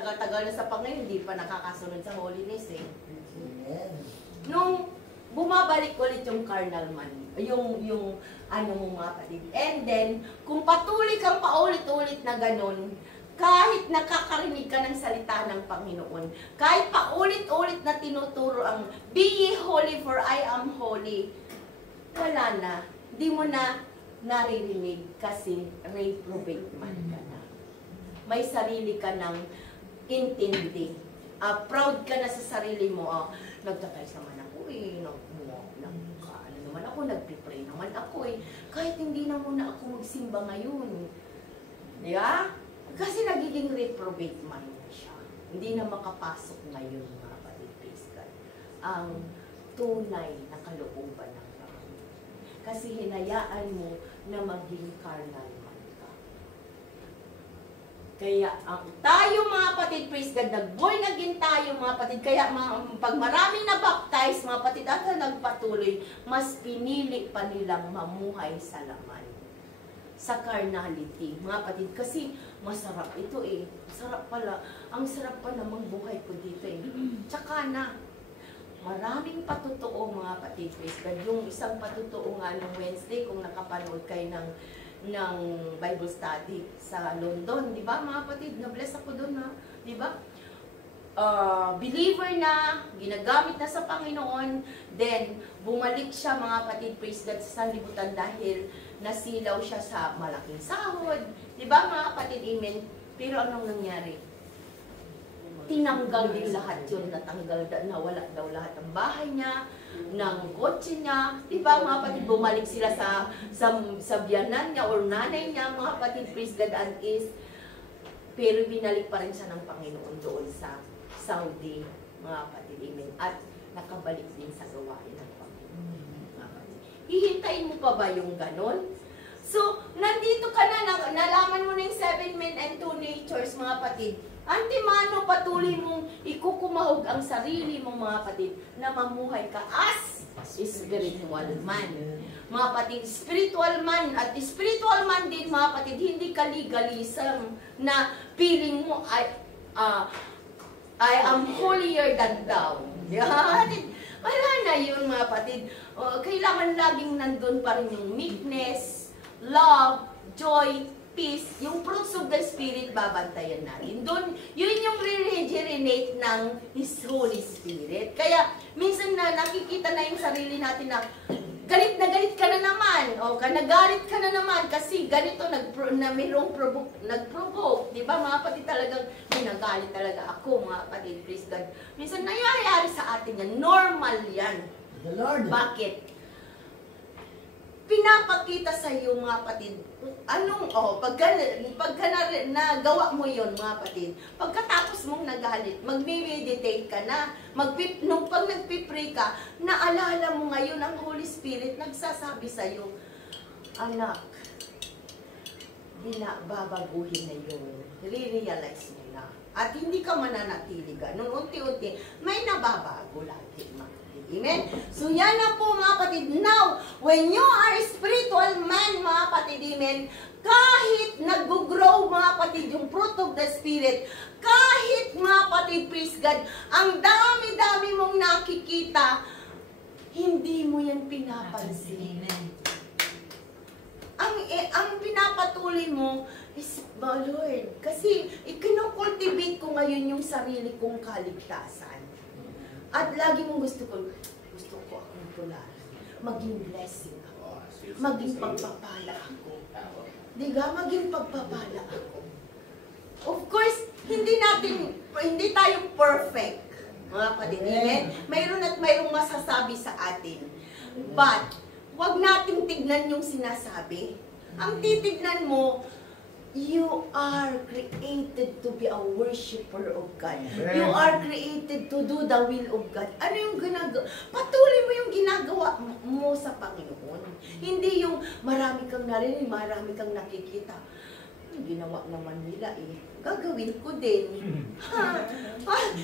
Tagal-tagal na sa Panginoon, hindi pa nakakasunod sa holiness eh. Amen. Nung bumabalik ulit yung carnal man, yung ano mo mga kapatid. And then, kung patuloy kang paulit-ulit na ganun, kahit nakakarinig ka ng salita ng Panginoon, kahit paulit-ulit na tinuturo ang be ye holy for I am holy, wala na. Hindi mo na naririnig kasi reprobate man ka na. May sarili ka ng intindi. Proud ka na sa sarili mo. Nagtatayos naman ako eh. Ano naman ako, nagpipray naman ako eh. Kahit hindi na muna ako magsimba ngayon. Di ba? Kasi nagiging reprobate man siya. Hindi na makapasok ngayon, mga kapatid, praise God, ang tunay na kalooban ng Panginoon. Kasi hinayaan mo na maging carnal man ka. Kaya tayo mga kapatid, praise God, nag-born again tayo mga kapatid. Kaya pag maraming na-baptize mga kapatid at nagpatuloy, mas pinili pa nilang mamuhay sa laman. Sa carnality, mga kapatid. Kasi masarap ito eh. Sarap pala. Ang sarap pa namang buhay ko dito eh. Tsaka na, maraming patutoo mga kapatid. Yung isang patutoo nga nung Wednesday, kung nakapanood kayo ng Bible study sa London, di ba mga kapatid? Na-bless ako doon ha. Di ba? Believer na, ginagamit na sa Panginoon, then bumalik siya mga kapatid, praise God, sa sanlibutan dahil nasilaw siya sa malaking sahod. Diba mga kapatid, amen? Pero anong nangyari? Tinanggal din lahat yun, nawala daw lahat ng bahay niya, ng kotse niya. Diba mga kapatid, bumalik sila sa biyanan niya or nanay niya, mga kapatid, praise God, and is, pero binalik pa rin siya ng Panginoon doon sa Saudi, mga kapatid, amen? At nakabalik din sa gawain ng Panginoon, mga kapatid. Hihintayin mo pa ba yung ganon? So, nandito ka na, nalaman mo na yung 7 men and 2 natures, mga kapatid. Antimano, patuloy mong ikukumahog ang sarili mong mga kapatid na mamuhay ka as spiritual man. Mga kapatid, spiritual man at spiritual man din, mga kapatid, hindi ka legalism na feeling mo I am holier than thou. Yan. Wala na yun, mga kapatid. Kailangan laging nandun pa rin yung meekness, love, joy, peace, yung fruits of the Spirit, babantayan natin. Doon, yun yung re-regenerate ng His Holy Spirit. Kaya, minsan na nakikita na yung sarili natin na galit na galit ka na naman, o nagalit ka na naman, kasi ganito, mayroong nag-provoke. Di ba, mga kapatid, talagang, nagalit talaga ako, mga kapatid, praise God. Minsan, nangyayari sa atin yan. Normal yan. The Lord. Bakit? Pinapakita sa iyo, mga kapatid, pagka nagawa mo yon, mga kapatid, pagkatapos mong nagalit, magme-meditate ka na, pag nagpipray ka, naalala mo ngayon ang Holy Spirit, nagsasabi sa iyo, anak, babaguhin na yun, re-realize mo na, at hindi ka mananatili ganun, unti-unti, may nababago lagi, mga. Amen? So, yan na po, mga kapatid. Now, when you are a spiritual man, mga kapatid, amen, kahit nag-grow, mga kapatid, yung fruit of the Spirit, kahit, mga kapatid, praise God, ang dami-dami mong nakikita, hindi mo yan pinapansin. Ang pinapatuloy mo is, Lord, kasi ikinukultivate ko ngayon yung sarili kong kaligtasan. At lagi mong gusto ko akong tular. Maging blessing ako. Maging pagpapala ako. Diga, maging pagpapala ako. Of course, hindi tayo perfect. Mga kapatid, amen? Mayroong masasabi sa atin. But, wag nating tignan yung sinasabi. Ang titignan mo, you are created to be a worshiper of God. You are created to do the will of God. Ano yung ginagawa? Patuloy mo yung ginagawa mo sa Panginoon. Hindi yung marami kang narinig, marami kang nakikita. Ginawa naman nila eh. Gagawin ko din.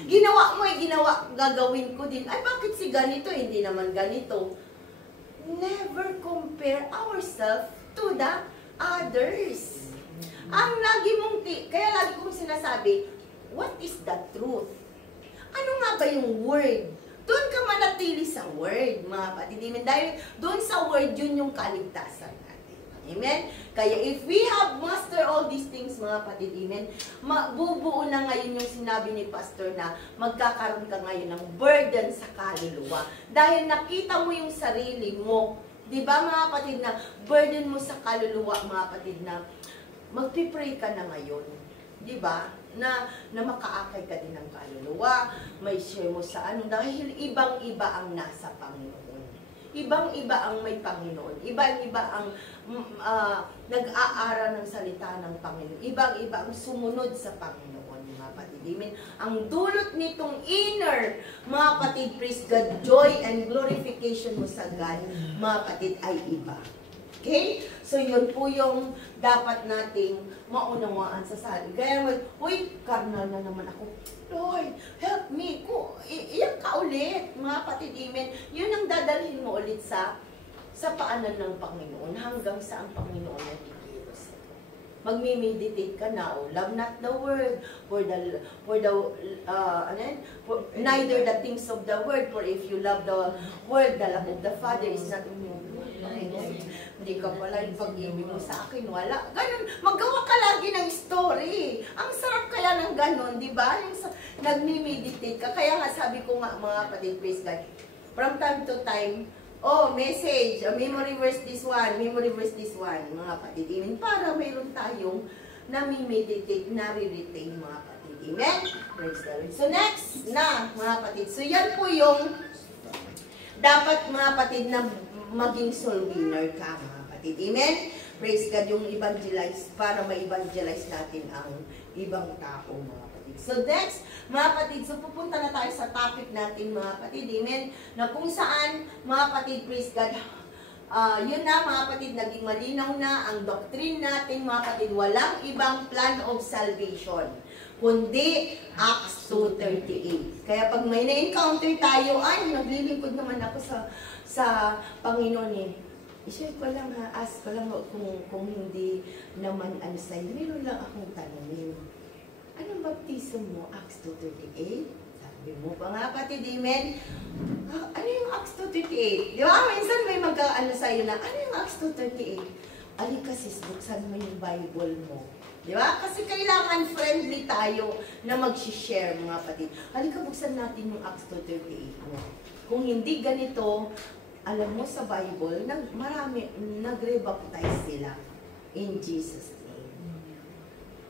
Ginawa mo eh, gagawin ko din. Ay, bakit si ganito? Hindi naman ganito. Never compare ourselves to the others. Ang lagi mong, kaya lagi kong sinasabi, what is the truth? Ano nga ba yung word? Doon ka manatili sa word, mga kapatid. Amen? Dahil doon sa word, yun yung kaligtasan natin. Amen? Kaya if we have mastered all these things, mga kapatid, amen, mabubuo na ngayon yung sinabi ni Pastor na magkakaroon ka ngayon ng burden sa kaluluwa. Dahil nakita mo yung sarili mo. Di ba, mga kapatid, na burden mo sa kaluluwa, mga kapatid, na magpipray ka na ngayon. Di ba? Na makaakay ka din ng kaluluwa, may share mo sa ano, dahil ibang-iba ang nasa Panginoon. Ibang-iba ang may Panginoon. Ibang-iba ang nag-aaral ng salita ng Panginoon. Ibang-iba ang sumunod sa Panginoon, mga kapatid. Amen. Ang dulot nitong inner, mga kapatid, praise God, joy and glorification mo sa God, mga kapatid, ay iba. Okay? So, yun po yung dapat nating maunawaan sa sarili. Kaya, uy, carnal na naman ako. Lord, help me. Iyak ka ulit, mga kapatid. Amen. Yun ang dadalhin mo ulit sa paanan ng Panginoon hanggang sa ang Panginoon ay ikilos. Magmi-meditate ka na, love not the world, neither the things of the world, for if you love the world, the love of the Father is not in you. Hindi ka pala yung pag-ibig mo sa akin, wala. Ganun, magawa ka lagi ng story. Ang sarap kaya ng ganun, di ba? Yung nagmi-meditate ka. Kaya nga sabi ko nga, mga kapatid, praise God, from time to time, message, memory verse this one, mga kapatid, amen, para mayroon tayong nami-meditate, nare-retain, mga kapatid, amen? Praise the Lord. So next na, mga kapatid, so yan po yung dapat, mga kapatid, na maging soul winner ka, mga kapatid. Amen? Praise God, yung evangelize, para ma-evangelize natin ang ibang tao, mga kapatid. So next, mga kapatid, so pupunta na tayo sa topic natin, mga kapatid. Amen? Na kung saan, mga kapatid, praise God, yun na, mga kapatid, naging malinaw na ang doctrine natin, mga kapatid, walang ibang plan of salvation, kundi Acts 2:38. Kaya pag may na-encounter tayo, ay, naglilingkod naman ako sa Panginoon eh. I-share ko lang ha, ask ko lang kung hindi naman ano sa'yo. Meron lang akong tanongin. Anong baptism mo? Acts 2:38? Sabi mo pa nga, kapatid, amen? Ano yung Acts 2:38? Di ba? Minsan may mag-ano sa'yo na, ano yung Acts 2:38? Alika sis, buksan mo yung Bible mo. Di ba? Kasi kailangan friendly tayo na mag-share, mga kapatid. Halika, buksan natin yung Acts 2:38 mo. Kung hindi ganito, alam mo sa Bible, marami, nagre-baptize sila in Jesus' name.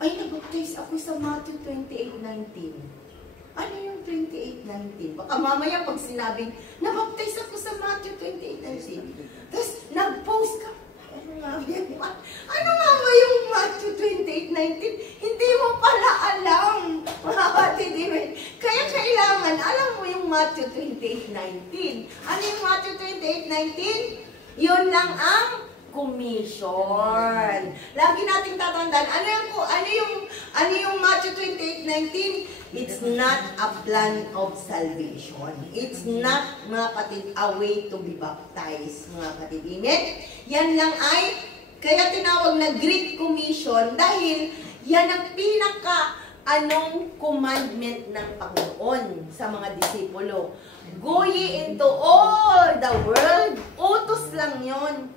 Ay, nabaptize ako sa Matthew 28:19. Ano yung 28:19? Baka mamaya pag sinabing, nabaptize ako sa Matthew 28:19. Tapos, nag-post ka. Ano nga ba yung Matthew 28:19? Hindi mo pala alam, mga kapatid. Kaya kailangan, alam mo yung Matthew 28:19. Ano yung Matthew 28:19? Yun lang ang commission. Lagi nating tatandaan, ano yung Matthew 28:19? It's not a plan of salvation. It's not, mga kapatid, a way to be baptized, mga kapatid. Amen? Yan lang ay, kaya tinawag na Great Commission dahil yan ang commandment ng Panginoon sa mga disipulo. Go ye into all the world. Utos lang yon.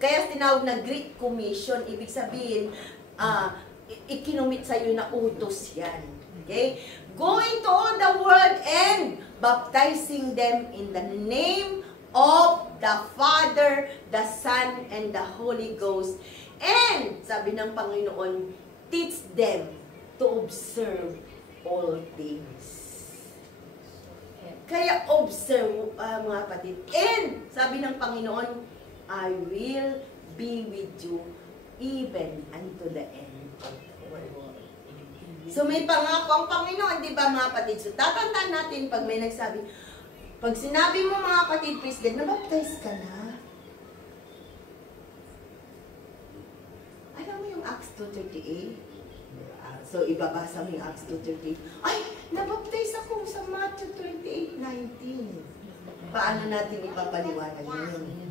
Kaya tinawag na Great Commission. Ibig sabihin, ikinumit sa iyo na utos yan. Okay? Going to all the world and baptizing them in the name of the Father, the Son, and the Holy Ghost. And, sabi ng Panginoon, teach them to observe all things. Kaya observe, mga kapatid. And, sabi ng Panginoon, I will be with you even unto the end of the world. So may pangako ang Panginoon, di ba, mga kapatid? So tatandaan natin pag may nagsabi, pag sinabi mo, mga kapatid, praise God, nabaptize ka na. Alam mo yung Acts 2:38? So ibabasa mo yung Acts 2:38. Ay, nabaptize ako sa Matthew 28:19. Paano natin ipapaliwanag yun?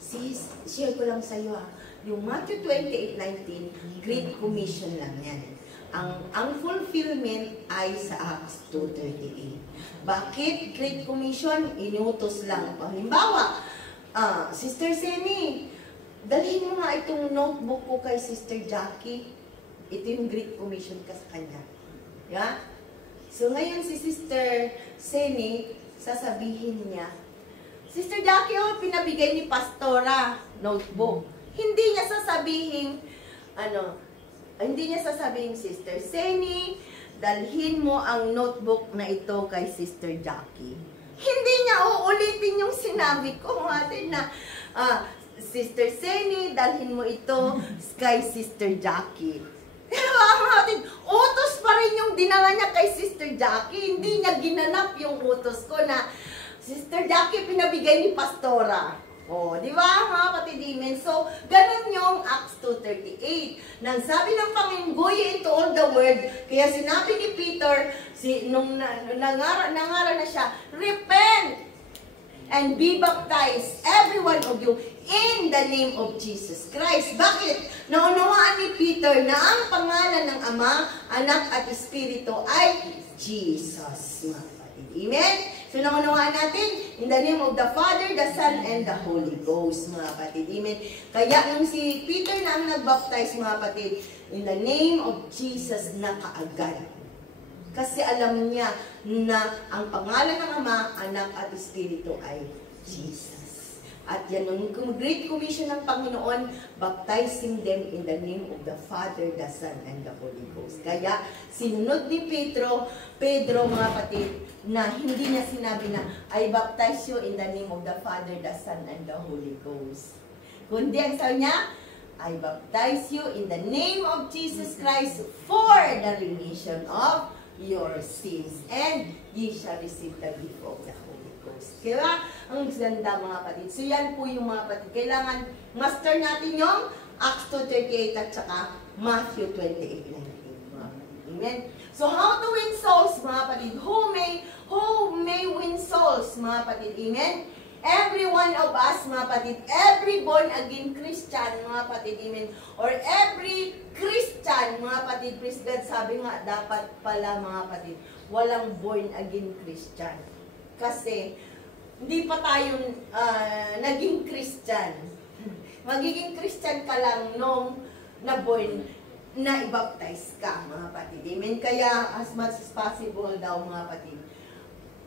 Sis, share ko lang sa iyo ha. Yung Matthew 28:19, Great Commission lang yan. Ang fulfillment ay sa Acts 2:38. Bakit? Great Commission, inutos lang. Halimbawa, Sister Seni, dalhin mo nga itong notebook ko kay Sister Jackie. Ito yung Great Commission ka sa kanya. Yeah? So ngayon si Sister Seni, sasabihin niya, Sister Jackie, pinabigay ni Pastora, notebook. Hindi niya sasabihin, Sister Seni, dalhin mo ang notebook na ito kay Sister Jackie. Hindi niya uulitin yung sinabi ko natin na, Sister Seni, dalhin mo ito kay Sister Jackie. Pero natin, utos pa rin yung dinala niya kay Sister Jackie. Hindi niya ginanap yung utos ko na, Sister Jackie, pinabigay ni Pastora. Di ba, mga kapatid, amen? So, ganun yung Acts 2:38. Nang sabi ng Panginoon, go ye into all the world, kaya sinabi ni Peter, nung nangara na siya, repent and be baptized, every one of you, in the name of Jesus Christ. Bakit? Naunawaan ni Peter na ang pangalan ng Ama, Anak at Espiritu ay Jesus, mga kapatid. Amen? So, naunawaan natin, in the name of the Father, the Son, and the Holy Ghost, mga kapatid. Amen? Kaya nung si Peter na ang nagbaptize, mga kapatid, in the name of Jesus na kaagad. Kasi alam niya na ang pangalan ng Ama, Anak at Espiritu ay Jesus. At yan ang Great Commission ng Panginoon, baptizing them in the name of the Father, the Son, and the Holy Ghost. Kaya sinunod ni Pedro, mga kapatid, na hindi niya sinabi na, I baptize you in the name of the Father, the Son, and the Holy Ghost. Kundi ang sabi niya, I baptize you in the name of Jesus Christ for the remission of your sins, and ye shall receive the gift of the Holy Ghost. Kaya, ang ganda, mga kapatid. So, yan po yung mga kapatid. Kailangan master natin yung Acts 2:38 at saka Matthew 28:19. Amen? So, how to win souls, mga kapatid? Who may win souls, mga kapatid? Amen? Every one of us, mga kapatid, every born-again Christian, mga kapatid, amen, or every Christian, mga kapatid, praise God, sabi nga, dapat pala, mga kapatid, walang born-again Christian. Kasi, hindi pa tayo naging Christian. Magiging Christian ka lang nung na-born, na i-baptize ka, mga kapatid. Amen? Kaya, as much as possible daw, mga kapatid,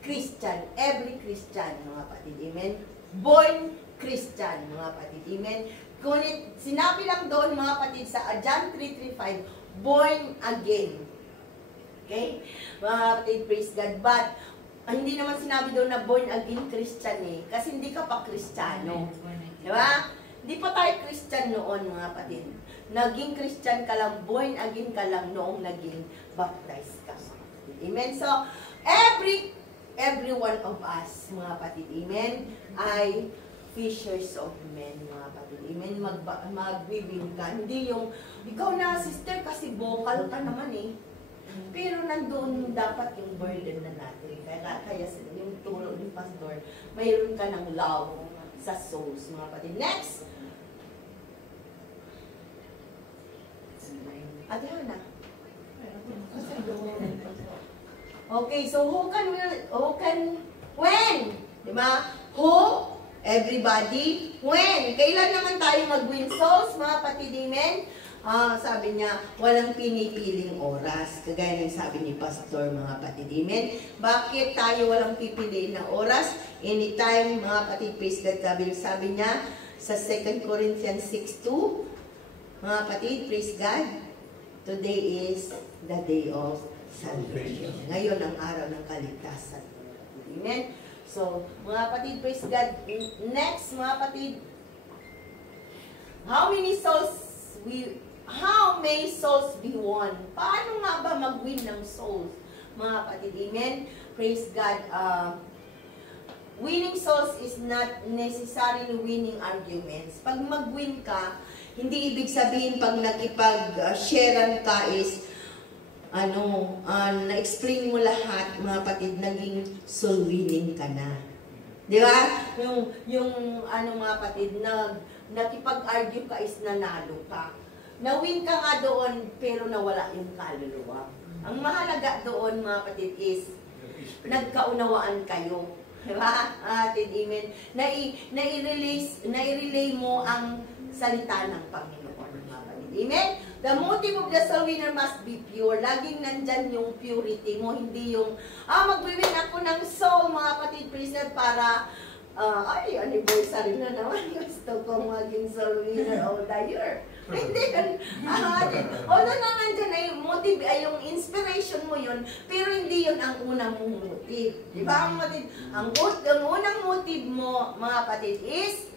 Christian, every Christian, mga kapatid. Amen? Born Christian, mga kapatid. Amen? Ngunit, sinabi lang doon, mga kapatid, sa John 3:35, born again. Okay? Mga kapatid, praise God. But, hindi naman sinabi doon na born again Christian eh. Kasi hindi ka pa Kristiyano. Di ba? Hindi pa tayo Christian noon, mga kapatid. Naging Christian ka lang, born again ka lang noong naging baptized ka. Amen? So, every one of us, mga kapatid, amen, ay fishers of men, mga kapatid. Amen? Mag-weaving ka. Hindi yung, ikaw na, sister, kasi vocal ka naman eh. Pero nandoon dapat yung burden na natin. Kaya yung turo ng pastor, mayroon ka ng love sa souls, mga kapatid. Next! Ate Hana. Okay, so when? Diba? Who? Everybody. When? Kailan naman tayo mag-win souls, mga kapatid, amen? Sabi niya, walang pinipiling oras. Kagaya ng sabi ni Pastor, mga kapatid, amen? Bakit tayo walang pipiliin na oras? Anytime, mga kapatid, praise God, sabi niya sa 2 Corinthians 6:2, mga kapatid, praise God, today is the day of salvation. Ngayon ang araw ng kaligtasan. Amen? So, mga kapatid, praise God. Next, mga kapatid, how may souls be won? Paano nga ba mag-win ng souls? Mga kapatid, amen? Praise God. Winning souls is not necessarily winning arguments. Pag mag-win ka, hindi ibig sabihin pag nakipag-sharean ka is na-explain mo lahat, mga kapatid, naging soul winning ka na. Di ba? Yung mga kapatid, nakipag-argue ka is nanalo ka. Nawin ka nga doon, pero nawala yung kaluluwa. Ang mahalaga doon, mga kapatid, is nagkaunawaan kayo. Diba? Atin, amen. Nai-relay mo ang salita ng Panginoon, mga kapatid. Amen? The motive of the soul winner must be pure. Laging nandyan yung purity mo, hindi yung, magwiwin ako ng soul, mga kapatid, prisoner, para, anniversary na naman. Gusto ko maging soul winner all the year. Hindi. Although na nandyan ay motive, ay yung inspiration mo yun, pero hindi yun ang unang mong motive. Diba? Ang unang motive mo, mga kapatid, is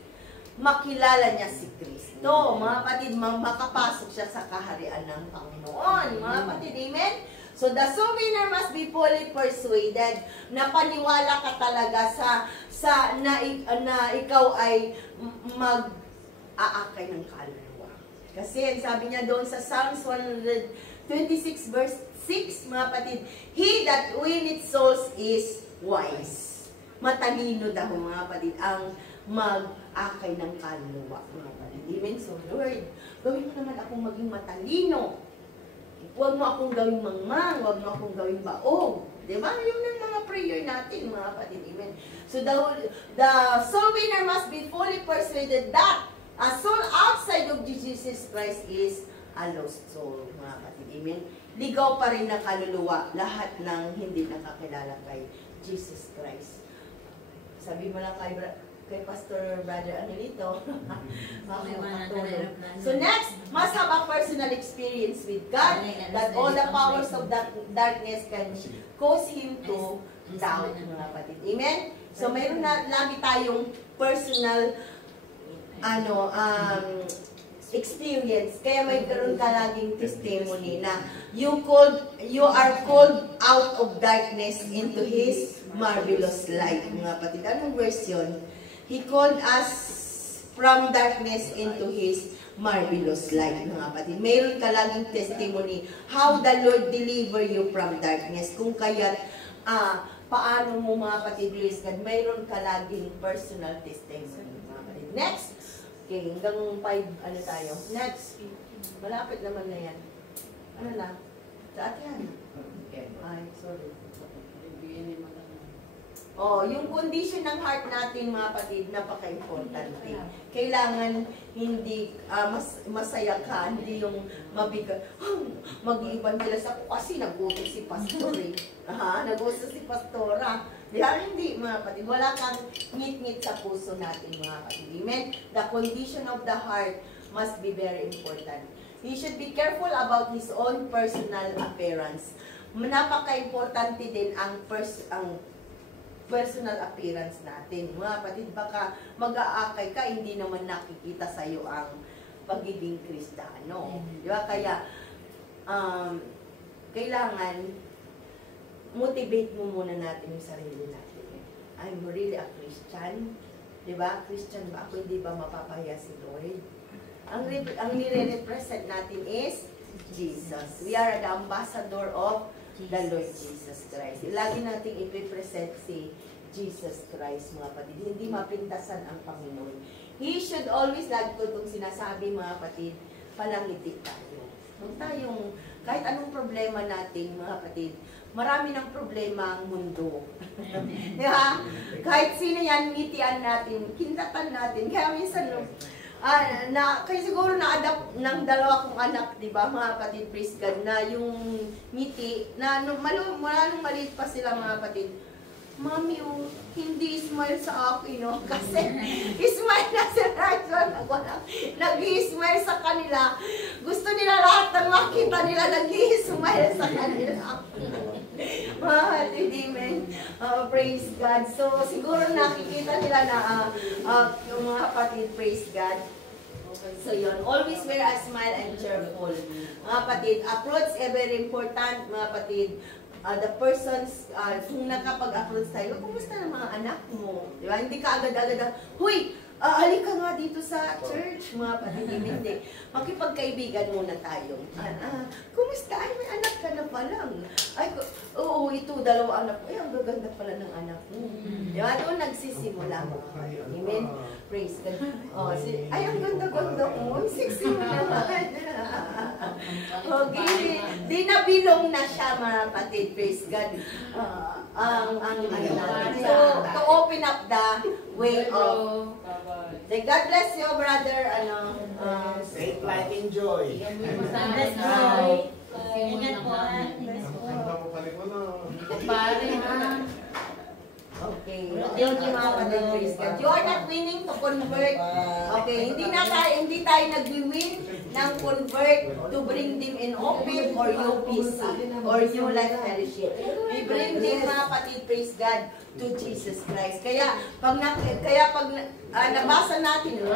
makilala niya si Kristo. Mga kapatid, makapasok siya sa kaharian ng Panginoon. Mga kapatid, amen? So, the soul winner must be fully persuaded na paniwala ka talaga na ikaw ay mag-aakay ng kaluluwa. Kasi, sabi niya doon sa Psalms 126 verse 6, mga kapatid, he that winneth souls is wise. Matalino daw, mga kapatid, ang mag-akay ng kaluluwa, mga kapatid. Amen? So, Lord, gawin mo naman akong maging matalino. Huwag mo akong gawing mangmang, huwag mo akong gawing baog. Diba? Yun ang mga prayer natin, mga kapatid. Amen? So, the soul winner must be fully persuaded that a soul outside of Jesus Christ is a lost soul, mga kapatid. Amen? Ligaw pa rin na kaluluwa lahat ng hindi nakakilala kay Jesus Christ. Sabi mo lang kay Pastor Brother Angelito. So next, must have a personal experience with God that all the powers of darkness can cause him to doubt, mga kapatid. Amen? So mayroon na lagi tayong personal experience. Kaya may karoon ka laging testimony na you are called out of darkness into His marvelous light, mga kapatid. Anong version? He called us from darkness into His marvelous light, mga kapatid. Mayroon ka laging testimony how the Lord deliver you from darkness. Kung kaya, paano mo, mga kapatid, mayroon ka laging personal testimony, mga kapatid. Next. Okay, hanggang 5, tayo. Next. Malapit naman na yan. Ano na? Sa atin. Okay. Ay, sorry. Yung condition ng heart natin, mga kapatid, napaka-importante. Kailangan hindi masaya ka, hindi yung mabigat. Mag-iiban nila sa kasi nag-utos si Pastor eh. Nag-utos si Pastora. Hindi, mga kapatid. Wala kang ngit-ngit sa puso natin, mga kapatid. Amen? The condition of the heart must be very important. He should be careful about his own personal appearance. Napaka-importante din ang personal appearance natin. Mga kapatid, baka mag-aakay ka, hindi naman nakikita sa iyo ang pagiging Kristiyano. Diba? Kaya, kailangan motivate mo muna natin yung sarili natin. I'm really a Christian. Diba? Christian ba ako? Hindi ba mapapahiya si Lord? Ang nire-represent natin is Jesus. We are the ambassador of the Lord Jesus Christ. Lagi nating ipipresent si Jesus Christ, mga kapatid. Hindi mapintasan ang Panginoon. He should always, lagi ko itong sinasabi, mga kapatid, palangiti tayo. Huwag tayong, kahit anong problema natin, mga kapatid, marami ng problema ang mundo. Diba? Kahit sino yan, ngitian natin, kintatan natin. Kaya minsan, kaya siguro na-adapt ng dalawa kong anak, di ba, mga kapatid, praise God, na yung ngiti, na mula nung maliit pa sila, mga kapatid, Mami, hindi smile sa akin, no? Kasi smile na si Rachel, nag-i-smile sa kanila. Gusto nila lahat ng makita nila, nag-i-smile sa kanila. Mga kapatid, amen. Praise God. So, siguro nakikita nila na yung mga kapatid, praise God. So yun, always wear a smile and cheerful. Mga kapatid, approach very important, mga kapatid. The persons, kung nakapag-approach tayo, kumusta na mga anak mo? Diba? Hindi ka agad-agad, huy, halika nga dito sa church, mga kapatid. Hindi. Makipagkaibigan muna tayo. Kumusta? Ay, may anak ka na pa lang. Ay, oo, ito, dalawa anak ko, ang gaganda pala ng anak mo. Di ba? Doon nagsisimula mo. Amen? Praise God. Ay, ang ganda-ganda mo. Ang sexy mo naman. Okay. Di nabilong na siya, mga kapatid. Praise God. So, to open up the way of. Say, God bless you, brother. Safe life, enjoy. God bless you. Ingat po. Pare ha. Okay. Thank you, mga kapatid. Praise God. You are not winning to convert. Okay. Hindi tayo nag-win ng convert to bring them in open or UPC or New Life Fellowship. We bring them, mga kapatid, praise God, to Jesus Christ. Kaya pag nabasa natin, we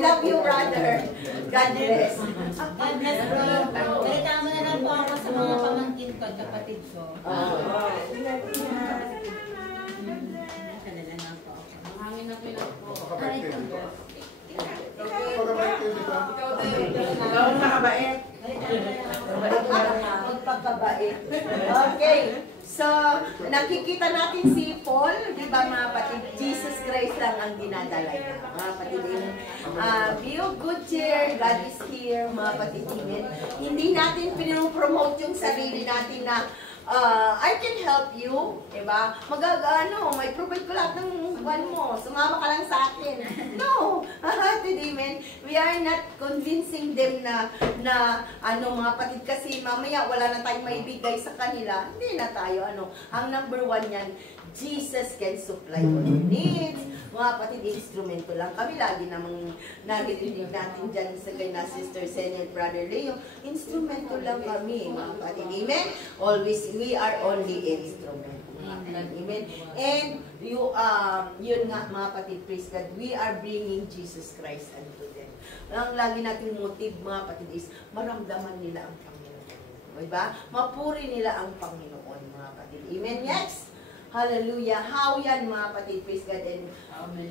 love you, brother. God bless. God bless bro. Balita mo na lang po ako sa mga pamangkin ko at kapatid ko. Nadala na po ako. Hangin na pinag po. Ay, ito po. Ikaw ang nakabait. Magpapabait. Okay. So, nakikita natin si Paul, di ba mga kapatid? Jesus Christ lang ang dinadala niya. Mga kapatid, be of good cheer, God is here, mga kapatid. Hindi natin pinopromote yung sarili natin na I can help you, diba? May provide ko lahat ng buwan mo. Sumama ka lang sa akin. No! Amen. We are not convincing them na mga patid kasi mamaya wala na tayong maibigay sa kanila. Hindi na tayo, Ang number one yan, Jesus can supply all your needs. Mga patid, instrumento lang kami. Lagi namang narinig natin dyan sa kay na Sister Senior Brother Leo. Instrumento lang kami, mga patid. Amen? Always, we are only instrument. Amen? And yun nga, mga patid, praise God, we are bringing Jesus Christ unto them. Ang lagi nating motive, mga patid, is maramdaman nila ang Panginoon. Diba? Mapuri nila ang Panginoon, mga patid. Amen? Yes? Hallelujah. How yan, mga kapatid? Praise God. And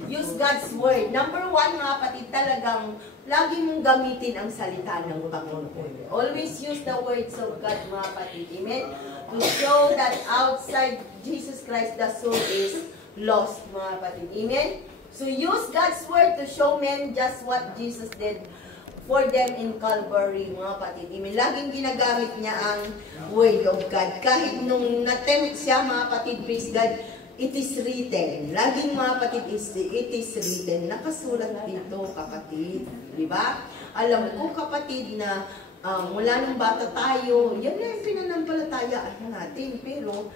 use God's word. Number one, mga kapatid, talagang lagi mong gamitin ang salita ng Panginoon. Always use the words of God, mga kapatid. Amen? To show that outside Jesus Christ, the soul is lost, mga kapatid. Amen? So use God's word to show men just what Jesus did for them in Calvary, mga kapatid. Amen. Laging ginagamit niya ang Word of God. Kahit nung natempt siya, mga kapatid, praise God, it is written. Laging, mga kapatid, it is written. Nakasulat dito, kapatid. Di ba? Alam ko, kapatid, na mula nung bata tayo, yan na yung pinanampalatayaan natin. Pero,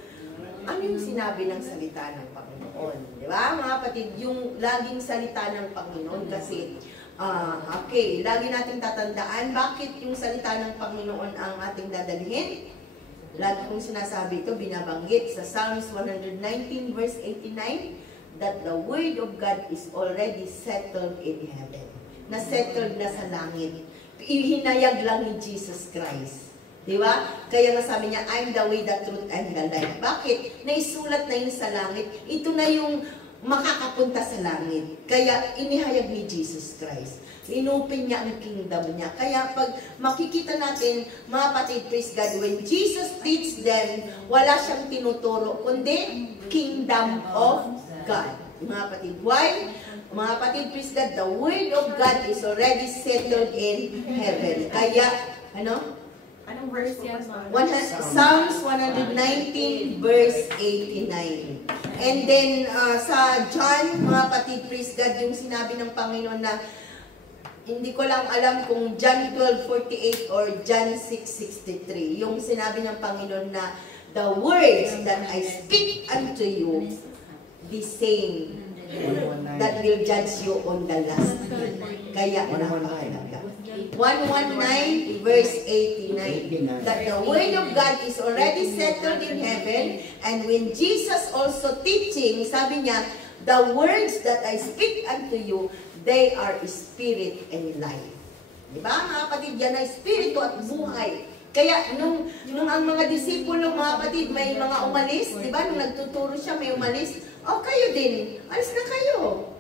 ano yung sinabi ng salita ng Panginoon? Di ba, mga kapatid? Yung laging salita ng Panginoon kasi okay, lagi nating tatandaan bakit yung salita ng Panginoon ang ating dadalhin. Lagi kong sinasabi ito, binabanggit sa Psalms 119 verse 89 that the word of God is already settled in heaven. Na-settled na sa langit. Ihinayag lang ni Jesus Christ. Di ba? Kaya nga sabi niya, I'm the way, the truth, and the life. Bakit? Naisulat na yun sa langit. Ito na yung makakapunta sa langit. Kaya inihayag ni Jesus Christ. Inopen niya ang kingdom niya. Kaya pag makikita natin, mga kapatid, praise God, when Jesus teach them, wala siyang tinuturo, kundi kingdom of God. Mga kapatid, why? Mga kapatid, praise God, the word of God is already settled in heaven. Kaya, Anong verse yan? Psalms 119 verse 89. And then sa John, mga kapatid, praise God, yung sinabi ng Panginoon na hindi ko lang alam kung John 12:48 or John 6:63. Yung sinabi ng Panginoon na the words that I speak unto you, the same that will judge you on the last day. Kaya napakalaga. 119 verse 89 that the word of God is already settled in heaven, and when Jesus also teaching, sabi niya, the words that I speak unto you, they are spirit and life. Diba mga kapatid, yan ay spirito at buhay. Kaya nung ang mga disipulo, mga kapatid, may mga umalis, diba? Nung nagtuturo siya, may umalis, kayo din, alis na kayo.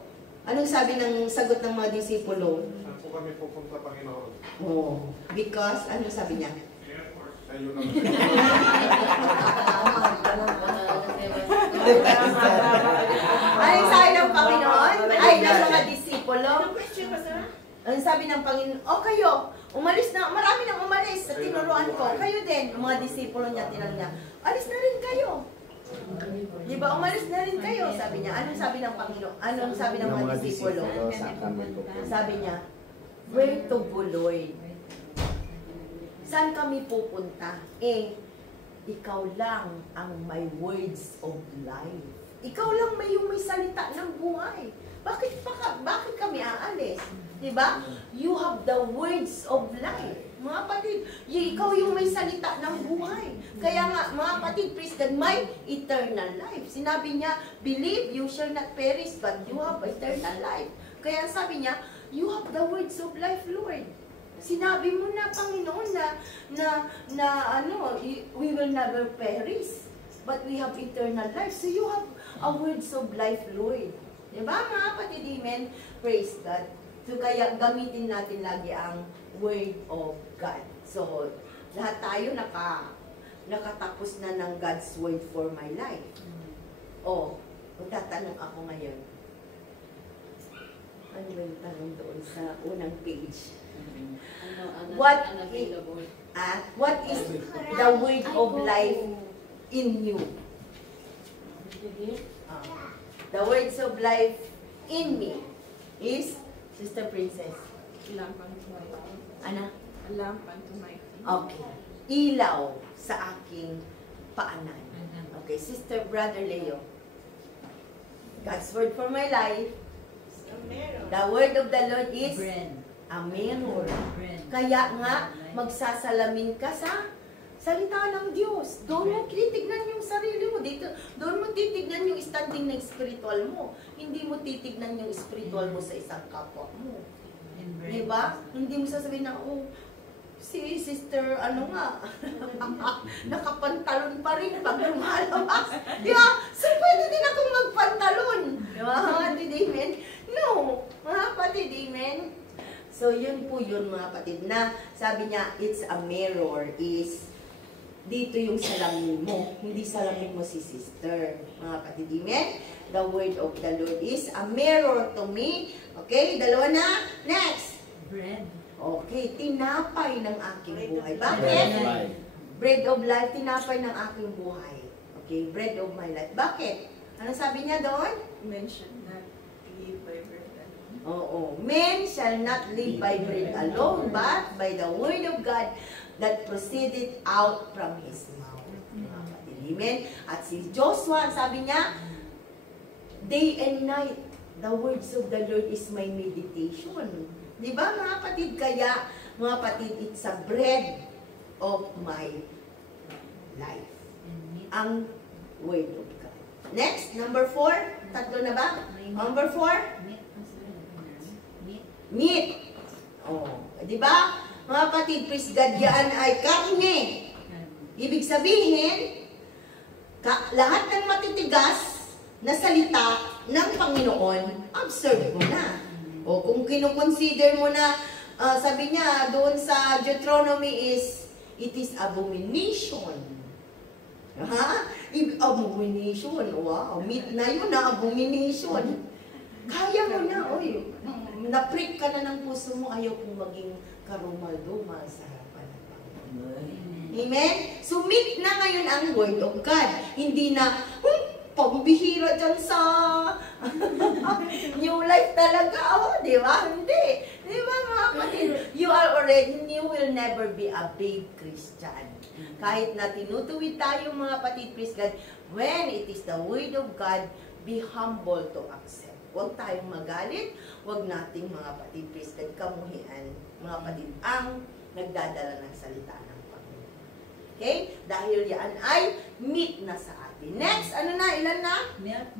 Anong sabi ng sagot ng mga disipulo? Saan po kami pupunta, Panginoon? Because, anong sabi niya? Airport. Ayun ang Anong sabi ng Panginoon? Ay, ng mga disipulo. Ang sabi ng Panginoon, kayo, umalis na, marami nang umalis sa tinuruan ko. Kayo din, yung mga disipulo niya, tinanong niya, alis na rin kayo. Di ba, umalis na rin kayo, sabi niya. Anong sabi ng Panginoon? Anong sabi ng mga disipulo? Sabi niya, where to go, Lord? Saan kami pupunta? Ikaw lang ang may words of life. Ikaw lang may salita ng buhay. Bakit kami aalis? Diba? You have the words of life. Mga kapatid, ikaw yung may salita ng buhay. Kaya nga, mga kapatid, praise God, may eternal life. Sinabi niya, believe you shall not perish, but you have eternal life. Kaya sabi niya, you have the words of life, Lord. Sinabi mo na, Panginoon, we will never perish, but we have eternal life. So you have a words of life, Lord. Diba, mga kapatid, amen? Praise God. So kaya gamitin natin lagi ang Word of God. So, lahat tayo nakatapos na ng God's Word for my life. Magtatanong ako ngayon. Ano ba yung tanong doon sa unang page? What is the word of life in you? The words of life in me is, Sister Princess. Lamp unto my feet. Ana? A lamp unto my feet. Okay. Ilaw sa aking paanan. Okay, Sister Brother Leo. God's word for my life. The word of the Lord is a mirror. Kaya nga, magsasalamin ka sa salita ng Diyos. Doon mo titignan yung sarili mo. Dito, doon mo titignan yung standing ng spiritual mo. Hindi mo titignan yung spiritual mo sa isang kapwa mo. Diba? Hindi mo sasabihin na, si Sister, nakapantalon pa rin pag lumalabas. Diba? So, pwede din akong magpantalon. Diba? Mga kapatid, amen? No. Mga kapatid, amen? So, yun po yun, mga kapatid, na sabi niya, it's a mirror, is dito yung salamin mo. Hindi salamin mo si Sister. Mga kapatid, amen? The word of the Lord is a mirror to me. Okay, dalawa na. Next. Bread. Okay, tinapay ng aking buhay. Bakit? Bread of life, tinapay ng aking buhay. Okay, bread of my life. Bakit? Ano sabi niya doon? Men should not live by bread alone. Oo. Men shall not live by bread alone, but by the word of God that proceeded out from His mouth. Amen? At si Joshua, sabi niya, day and night, the words of the Lord is my meditation. Diba, mga kapatid? Kaya, mga kapatid, it's a bread of my life. Ang word of God. Next, number 4. Tatlo na ba? Number 4? Meat. Diba? Mga kapatid, praise God, yan ay karne. Ibig sabihin, lahat ng matitigas na salita ng Panginoon, observe mo na. O kung kinukonsider mo na, sabi niya doon sa Deuteronomy is, it is abomination. Ha? Abomination. Wow, meat na yun na abomination. Kaya mo na, oy. Na-prick ka na ng puso mo, ayaw kong maging karumal-dumal sa harapan ng Panginoon. Amen? So, meat na ngayon ang word of God. Hindi na, pambihira dyan sa new life talaga. Di ba? Hindi. Di ba, mga kapatid? You will never be a babe Christian. Kahit na tinutuwid tayo, mga kapatid, praise God, when it is the word of God, be humble to accept. Huwag tayong magalit, huwag nating, mga kapatid, praise God, kamuhian, mga kapatid, ang nagdadala ng salita ng Panginoon. Okay? Dahil yan ay meat na sa atin. Next, ano na? Ilan na? Milk.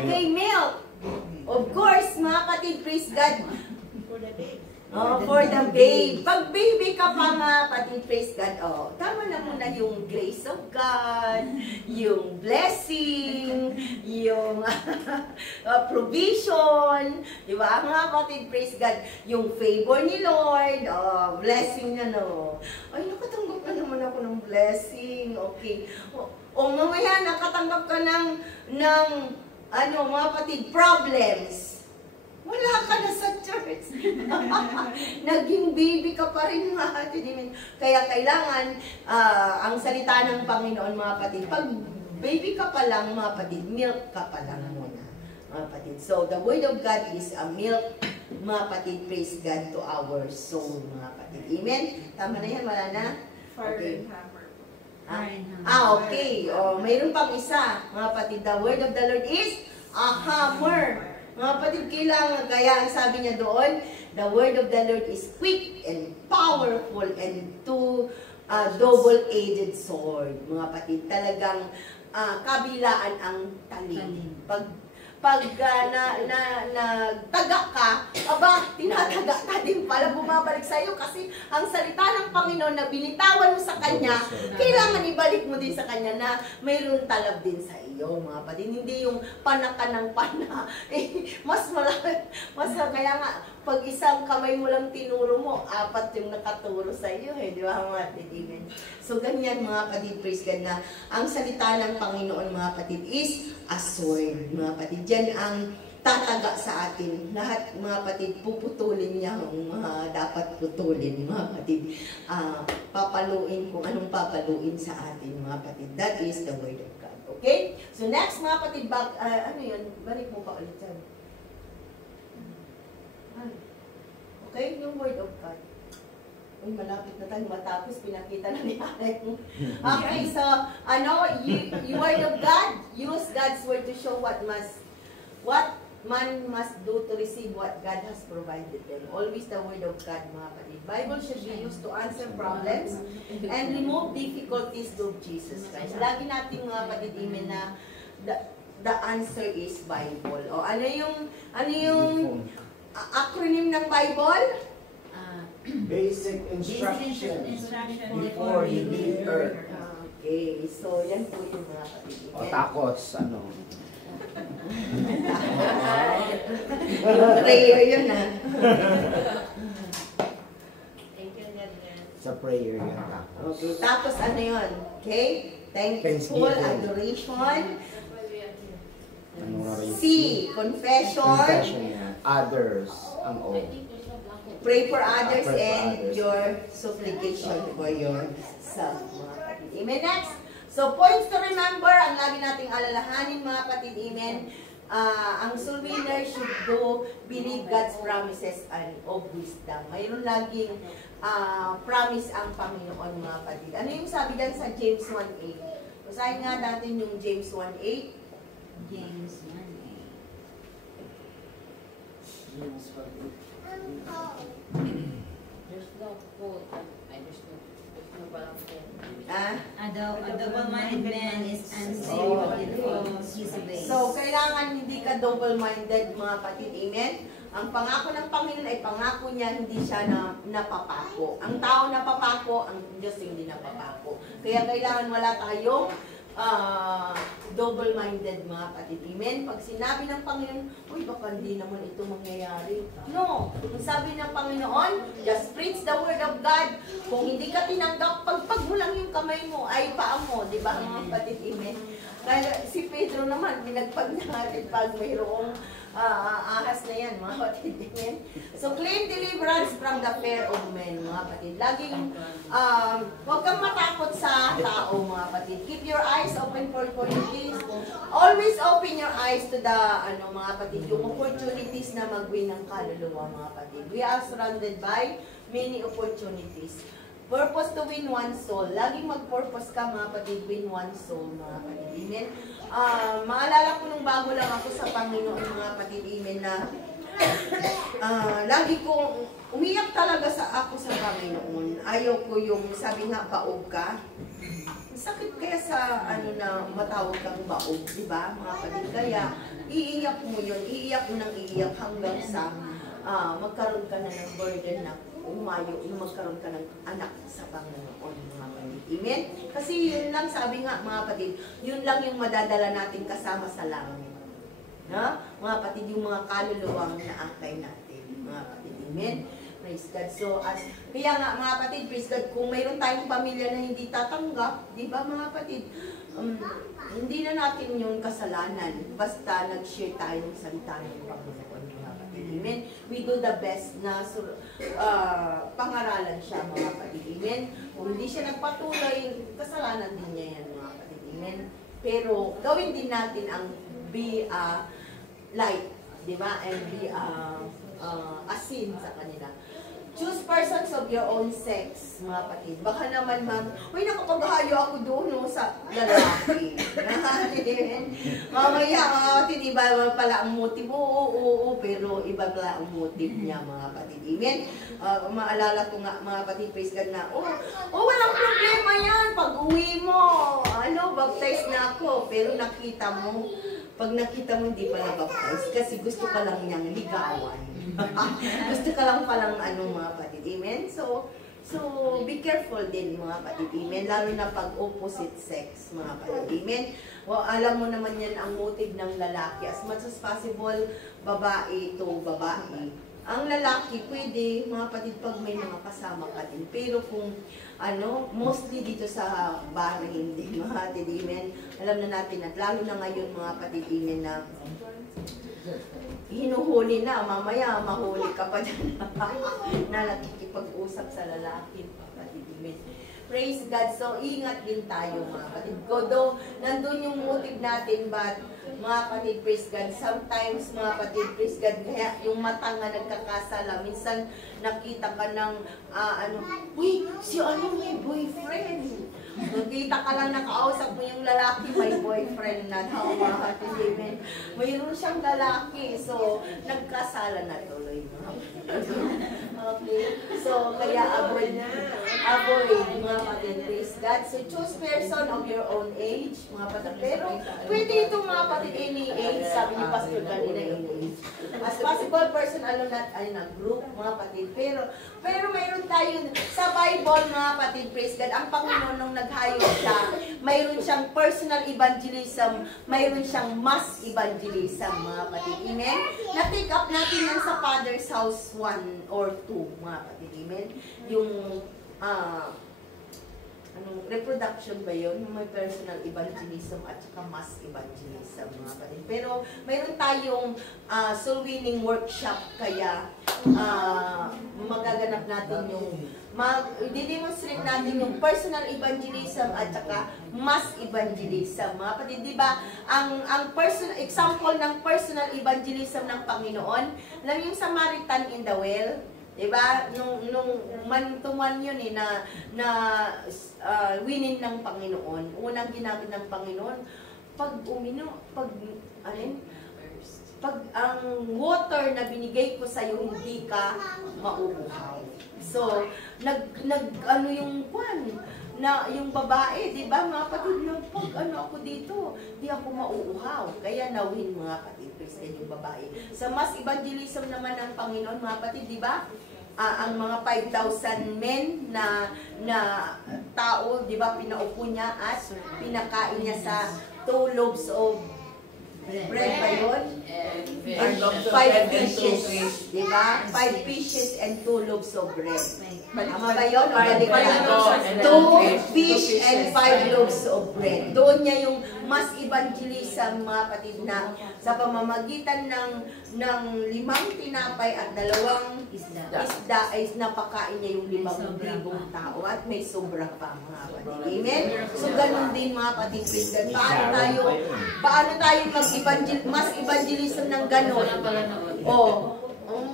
Okay, milk. Of course, mga kapatid, praise God. For the day. Oh, for the babe. Pag baby ka pa nga, pati praise God, oh, tama na muna yung grace of God, yung blessing, yung provision, di ba? Mga kapatid, praise God, yung favor ni Lord, oh, blessing na, no. Ay, nakatanggap ka naman ako ng blessing, okay. O mamaya, nakatanggap ka ng ano, mga kapatid, problems. Wala ka na sa church. Naging baby ka pa rin, mga kapatid. Kaya kailangan, ang salita ng Panginoon, mga kapatid, pag baby ka pa lang, mga kapatid, milk ka pa lang muna, mga kapatid. So, the Word of God is a milk, mga kapatid, praise God to our soul, mga kapatid. Amen? Tama na yan, wala na? Fire Okay. and hammer. Okay. O, mayroon pang isa, mga kapatid. The Word of the Lord is a hammer. Mga kapatid, kailangan, kaya ang sabi niya doon, the word of the Lord is quick and powerful and double-edged sword. Mga kapatid, talagang kabilaan ang talim. Pag nagtaga ka, aba, tinataga ka din pala, bumabalik sa iyo kasi ang salita ng Panginoon na binitawan mo sa Kanya, kailangan ibalik mo din sa Kanya na mayroon talab din sa iyo, mga kapatid. Hindi yung panaka ng pana. Mas kaya nga, pag isang kamay mo lang tinuro mo, apat yung nakaturo sa iyo, di ba, mga kapatid? So, ganyan, mga kapatid, praise God, na ang salita ng Panginoon, mga kapatid, is a sword, mga kapatid. Yan ang tataga sa atin. Lahat, mga kapatid, puputulin niya ang mga dapat putulin, mga kapatid. Papaluin kung anong papaluin sa atin, mga kapatid. That is the word of God. Okay? So next, mga kapatid, ano yun? Balik mo pa ulit yan. Okay? Yung word of God. Uy, malapit na tayo matapos, pinakita na ni Alex. Okay, so, yung word of God, use God's word to show what man must do to receive what God has provided them. Always the word of God, mga kapatid. Bible should be used to answer problems and remove difficulties to Jesus Christ. Lagi natin, mga kapatid, amen, na the answer is Bible. O, ano yung acronym ng Bible? Basic instruction before you leave Earth. Okay, so yan po yung mga kapatid. O takos, ano? Yung prayer yun, ha? Sa prayer yan, takos. Okay, tapos ano yun? Okay? Thankful, Thanksgiving. adoration. Ano nga ba yung C, confession. Confession yan. Others, ang O. Pray for others Pray for and others. your supplication for yourself, mga kapatid. Amen. Next. So, points to remember, ang lagi nating alalahanin, mga kapatid. Amen. Ang soul winner should go believe God's promises and of wisdom. Mayroon laging promise ang Panginoon, mga kapatid. Ano yung sabi dyan sa James 1:8? Basahin nga natin yung James 1:8. James 1:8. James 1:8. There's no quote. There's no parang A double-minded man is unstable in all his ways. So, kailangan hindi ka double-minded, mga kapatid. Amen? Ang pangako ng Panginoon ay pangako niya, hindi siya napapako. Ang tao napapako, ang Diyos hindi napapako. Kaya kailangan wala tayong double-minded, mga kapatid. Amen? Pag sinabi ng Panginoon, uy, baka hindi naman ito mangyayari. No. Kung sabi ng Panginoon, just preach the word of God. Kung hindi ka tinanggap, pagpag mo lang yung kamay mo, ay paa mo. Di ba, mga kapatid? Amen? Kaya si Pedro naman, pinagpag natin pag mayroong ahas na yan, mga kapatid. Amen? So, claim deliverance from the fear of men, mga kapatid. Laging, huwag kang matakot sa tao, mga kapatid. Keep your eyes open for opportunities. Always open your eyes to the, mga kapatid, yung opportunities na mag-win ng kaluluwa, mga kapatid. We are surrounded by many opportunities. Purpose to win one soul. Laging mag-purpose ka, mga kapatid, win one soul, mga kapatid. Amen? Maalala ko nung bago lang ako sa Panginoon, mga kapatid, amen, na lagi kong umiyak talaga ako sa Panginoon. Ayaw ko yung, sabi nga, baog ka. Sakit kaya sa, na matawag kang baog, di ba, mga kapatid? Kaya, iiyak mo yun, iiyak mo nang iiyak hanggang sa magkaroon ka na ng burden na umayo, yung magkaroon ka ng anak sa Panginoon, mga kapatid. Amen? Kasi yun lang, sabi nga mga kapatid, yun lang yung madadala natin kasama sa langit. Na? Mga kapatid, yung mga kaluluwang naakay natin, mga kapatid. Amen? Praise God. So, kaya nga mga kapatid, praise God, kung mayroon tayong pamilya na hindi tatanggap, di ba mga kapatid, hindi na natin yung kasalanan, basta nag-share tayo ng salita ng Panginoon, mga kapatid. Amen? We do the best na pangaralan siya, mga kapatid. Amen? Kung hindi siya nagpatuloy, kasalanan din niya yan, mga kapatid. Amen? Pero, gawin din natin ang be light, di ba? And be asin sa kanila. Choose persons of your own sex, mga kapatid. Baka naman, ma'am, uy, nakapaghayo ako doon no, sa lalaki. Mamaya, mga kapatid, iba pala ang motive. Oo, pero iba pala ang motive niya, mga kapatid. Amen? Maalala ko nga, mga kapatid, praise God na, walang problema yan. Pag uwi mo, baptize na ako. Pero pag nakita mo, hindi pala baptize. Kasi gusto ka lang niyang ligawan. Gusto ka lang palang mga kapatid. Amen? So be careful din mga kapatid. Amen? Lalo na pag opposite sex, mga kapatid. Amen? Alam mo naman yan ang motive ng lalaki. As much as possible, babae to babae. Ang lalaki, pwede, mga kapatid, pag may mga kasama ka din. Pero kung, mostly dito sa bahay, hindi, mga kapatid. Amen? Alam na natin at lalo na ngayon, mga kapatid, amen, na hinuhuli na, mamaya mahuli ka pa dyan na nakikipag-usap sa lalaki, kapatid. Amen. Praise God. So, ingat din tayo, mga kapatid. Though, nandun yung motive natin, but, mga kapatid, praise God, sometimes, mga kapatid, praise God, kaya yung mata nga nagkakasala, minsan nakita ka ng, uy, si may boyfriend. Nakita ka lang nakausap mo yung lalaki, may boyfriend na daw, mga kapatid. Amen. Mayroon siyang lalaki, so, nagkasala na tuloy, mga kapatid. Okay? So, kaya avoid, mga kapatid, praise God. So, choose person of your own age, mga kapatid. Pero, pwede itong mga kapatid, any age, sabi ni Pastor kanina, any age. As possible, person, group, mga kapatid. Pero mayroon tayo, sa Bible, mga kapatid, praise God, ang Panginoon nung naghayo siya, mayroon siyang personal evangelism, mayroon siyang mass evangelism, mga kapatid. Amen? Na-take up natin yan sa Father's House 1 or 2, mga kapatid. Amen? Yung, reproduction ba yun? Yung may personal evangelism at saka mass evangelism, mga kapatid. Pero mayroon tayong soul winning workshop, kaya magaganap natin yung i-demonstrate natin yung personal evangelism at saka mass evangelism, mga kapatid. Diba, ang example ng personal evangelism ng Panginoon, lang yung Samaritan in the well. Diba? Nung man-to-man yun na winin ng Panginoon. Unang ginamit ng Panginoon, pag ang water na binigay ko sa iyo, hindi ka mauuhaw. So, yung babae, di ba, mga kapatid, pag ako dito, di ako mauuhaw. Kaya nawin, mga kapatid, praise God, yung babae. Sa mass evangelism naman ng Panginoon, mga kapatid, di ba, ang mga 5,000 men na tao, di ba, pinaupo niya at pinakain niya sa 2 loaves of bread ba yun? And 5 fishes, di ba? 5 fishes and 2 loaves of bread. Tama ba yun? 2 fish and 5 loaves of bread. Doon niya yung mas evangelism, mga kapatid, na sa pamamagitan ng 5 tinapay at 2 isda ay napakain niya yung 5,000 tao at may sobra pa, mga kapatid. Amen? So, ganun din, mga kapatid, paano tayo mas evangelism ng ganun?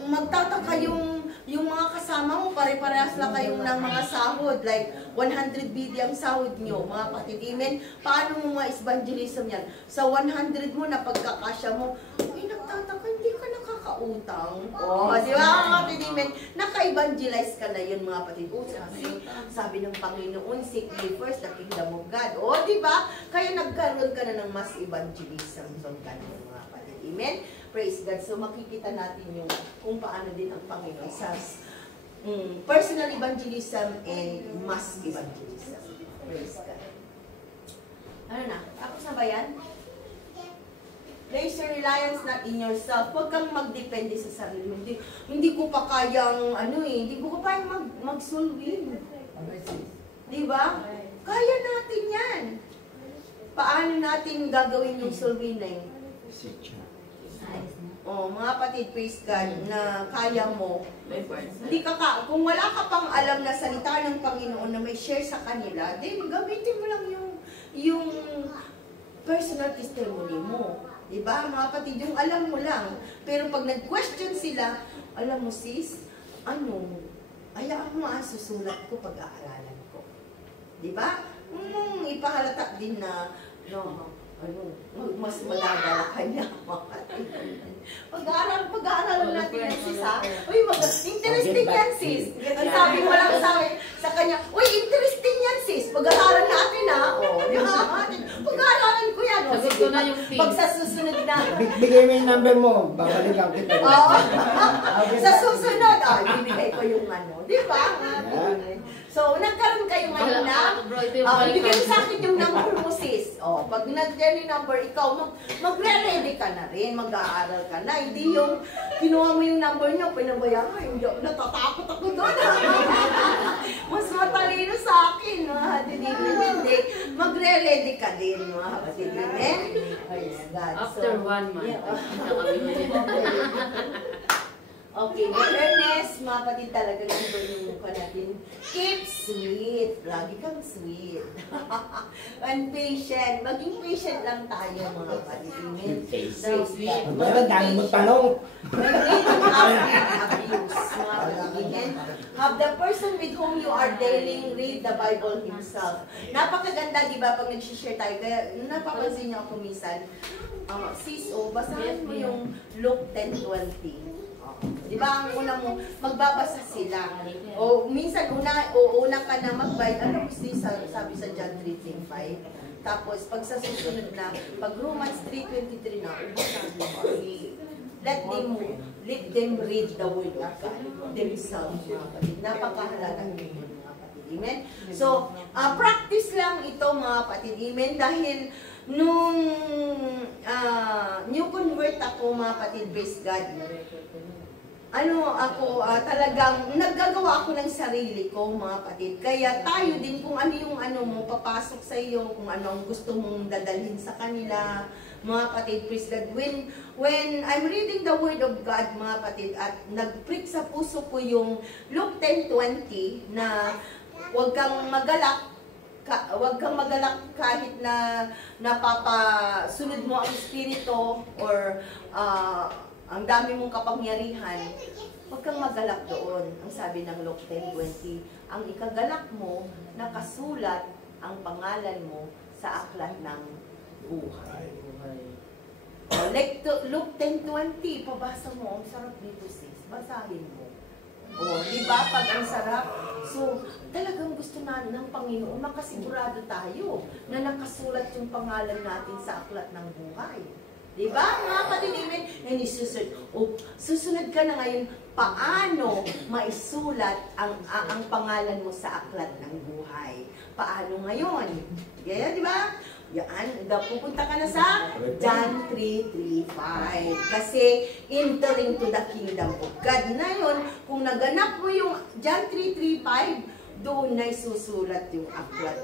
Magtataka yung mga kasama mo, pare-parehas lang kayong ng mga sahod, like 100 BD ang sahod nyo, mga kapatid. Amen? Paano mo ma-evangelism yan? Sa 100 mo, na pagkakasya mo, nagtataka, hindi ka nakakautang. Di ba, mga kapatid? Amen? Naka-evangelize ka na yun, mga kapatid. Sabi ng Panginoon, seek ye first the kingdom of God. Di ba? Kaya nagkaroon ka na ng mas evangelism. So, ganyan, mga kapatid. Amen? Praise God. So makikita natin yung kung paano din ang Panginoon sa personal evangelism and mass evangelism. Praise God. Ano na? Tapos na ba yan? Place your reliance not in yourself. Huwag kang magdepende sa sarili mo. Hindi ko pa kayang, hindi ko pa kayang mag-solve. Diba? Kaya natin yan. Paano natin gagawin yung solving na yun? Mga kapatid, praise God, na kaya mo. Hindi kung wala ka pang alam na salita ng Panginoon na may share sa kanila, then gamitin mo lang yung personal testimony mo. Diba, mga kapatid, yung alam mo lang. Pero pag nag-question sila, alam mo sis, hayaan mo susulat ko pag-aaralan ko. Diba? Ipahalata din na, mas madadala ka niya. Pag-aaralan natin yan sis ha. Uy, interesting yan sis. Ang sabi mo lang sa kanya, uy, interesting yan sis. Pag-aaralan natin ha. Di ba? Pag-aaralan ko yan. Sagot ko na yung thing. Pag sa susunod na. Bigay mo yung number mo. Babalikan kita. Sa susunod, bibigay ko yung Di ba? So, nagkaroon kayo ngayon na, bigay mo sa akin yung number mo, sis. Pag nag-gen yung number, ikaw, magre-ready ka na rin, mag-aaral ka na. Hindi yung, kinuha mo yung number niyo, pinabayaan ka, hindi, natatakot ako doon. Mas matalino sa akin, hindi. Magre-ready ka din, mga kapatid. Amen? After 1 month. Okay, fairness, mga kapatid talaga dito yung mukha natin. Keep sweet. Lagi kang sweet. And patient. Maging patient lang tayo, mga kapatid. Sweet. Ang dami mong tanong. Abuse, mga kapatid. Have the person with whom you are dealing read the Bible himself. Napakaganda, di ba, pag nag-share tayo. Kaya napapansin niyo ako minsan, sis, basahin mo yung Luke 10:20. Di ba, ang una mo, magbabasa sila. Minsan, una ka na mag-bite. Alam mo, sabi sa John 3:5. Tapos, pag sa susunod na, pag Romans 3:23 na, let them read the word of God themselves, mga kapatid. Napakahalaga nito, mga kapatid. Amen? So, practice lang ito, mga kapatid. Amen? Dahil, nung new convert ako, mga kapatid, praise God, talagang naggagawa ako ng sarili ko, mga kapatid. Kaya tayo din kung ano yung mo, papasok sa iyo, kung ano ang gusto mong dadalhin sa kanila, mga kapatid, praise God. When I'm reading the Word of God, mga kapatid, at nag-prick sa puso ko yung Luke 10:20 na huwag kang magalak kahit na napapasunod mo ang espiritu or ang dami mong kapangyarihan, huwag kang magalak doon. Ang sabi ng Luke 10:20, ang ikagalak mo, nakasulat ang pangalan mo sa aklat ng buhay. Luke 10:20, pabasa mo, ang sarap dito sis, basahin mo. Di ba? Pag ang sarap. So, talagang gusto na ng Panginoon, makasigurado tayo na nakasulat yung pangalan natin sa aklat ng buhay. Diba? Mga kapatid, and susunod ka na ngayon, paano maisulat ang pangalan mo sa aklat ng buhay? Paano ngayon? Kaya, di ba? Yan, pupunta ka na sa John 3:5. Kasi, entering to the kingdom of God. Ngayon, kung naganap mo yung John 3:5, doon na isusulat yung aklat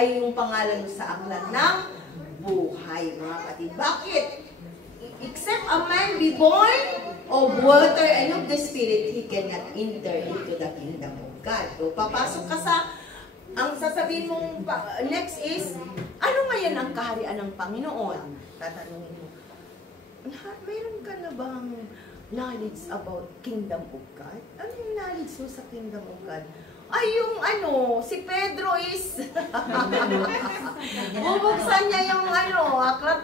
yung pangalan mo sa aklat ng buhay, mga kapatid. Bakit? Except a man be born of water and of the Spirit, he cannot enter into the kingdom of God. So, papasok ka ang sasabihin mong next is, ano ngayon ang kaharian ng Panginoon? Tatanungin mo, mayroon ka na bang knowledge about kingdom of God? Ano yung knowledge mo sa kingdom of God? Ay, yung si Pedro is, bubuksan niya yung aklat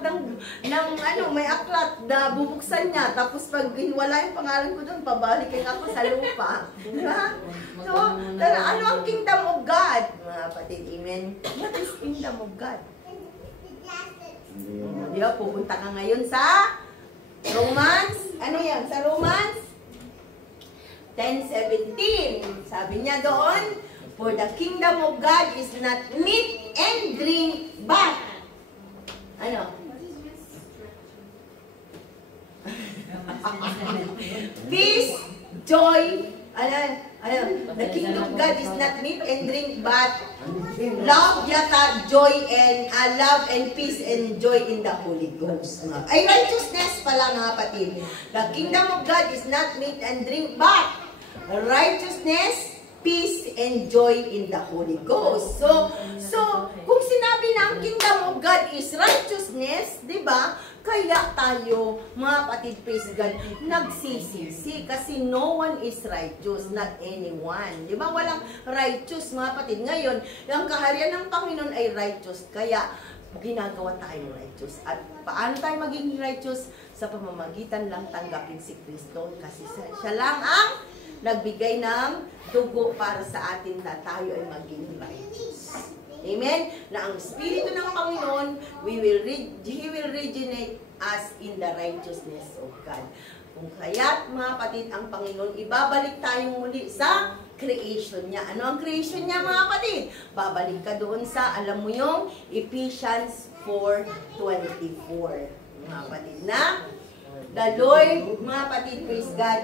may aklat na bubuksan niya, tapos pag wala yung pangalan ko doon, pabalikin ako sa lupa. Diba? So, ano ang kingdom of God? Mga kapatid, amen? What is kingdom of God? Diba, pupunta ka ngayon sa Romans, ano yan? Sa Romans 10:17. Sabi niya doon, for the kingdom of God is not meat and drink, but ano? Peace, joy, the kingdom of God is not meat and drink, but love, yata, joy, and love and peace and joy in the Holy Ghost. Ay, righteousness pala mga kapatid. The kingdom of God is not meat and drink, but righteousness, peace, and joy in the Holy Ghost. So kung sinabi na ang kingdom of God is righteousness, di ba? Kaya tayo, mga kapatid, praise God, nagsisisi kasi no one is righteous, not anyone. Di ba? Walang righteous, mga kapatid. Ngayon, ang kaharian ng Panginoon ay righteous, kaya ginagawa tayong righteous. At paano tayo maging righteous? Sa pamamagitan lang tanggapin si Kristo kasi siya lang ang nagbigay ng dugo para sa atin na tayo ay maging righteous. Amen? Na ang Espiritu ng Panginoon, He will regenerate us in the righteousness of God. Kung kaya't mga kapatid, ang Panginoon, ibabalik tayong muli sa creation niya. Ano ang creation niya mga kapatid? Babalik ka doon sa, alam mo yung Ephesians 4:24. Mga kapatid na, the Lord, mga kapatid, praise God,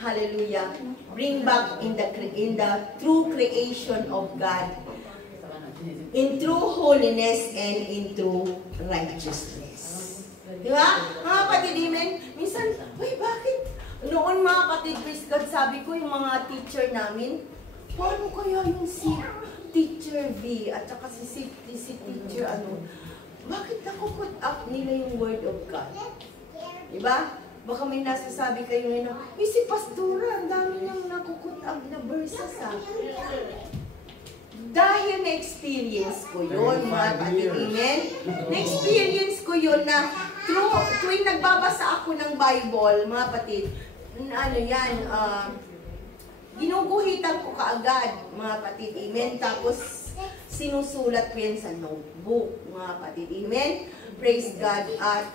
hallelujah, bring back in the true creation of God, in true holiness and in true righteousness. Di ba? Mga kapatid, amen? Minsan, bakit? Noon mga kapatid, praise God, sabi ko yung mga teacher namin, paano kaya yung si Teacher V at saka si Teacher bakit nakuput up nila yung Word of God? Di ba? Baka may nasasabi kayo ngayon, si Pastora, ang dami niyang nakukut up na verses Dahil na-experience ko yun, mga kapatid, amen? Na-experience ko yun na tuwing nagbabasa ako ng Bible, mga kapatid, ginuguhitan ko kaagad, mga kapatid, amen? Tapos, sinusulat ko yan sa notebook, mga kapatid, amen? Praise God. At,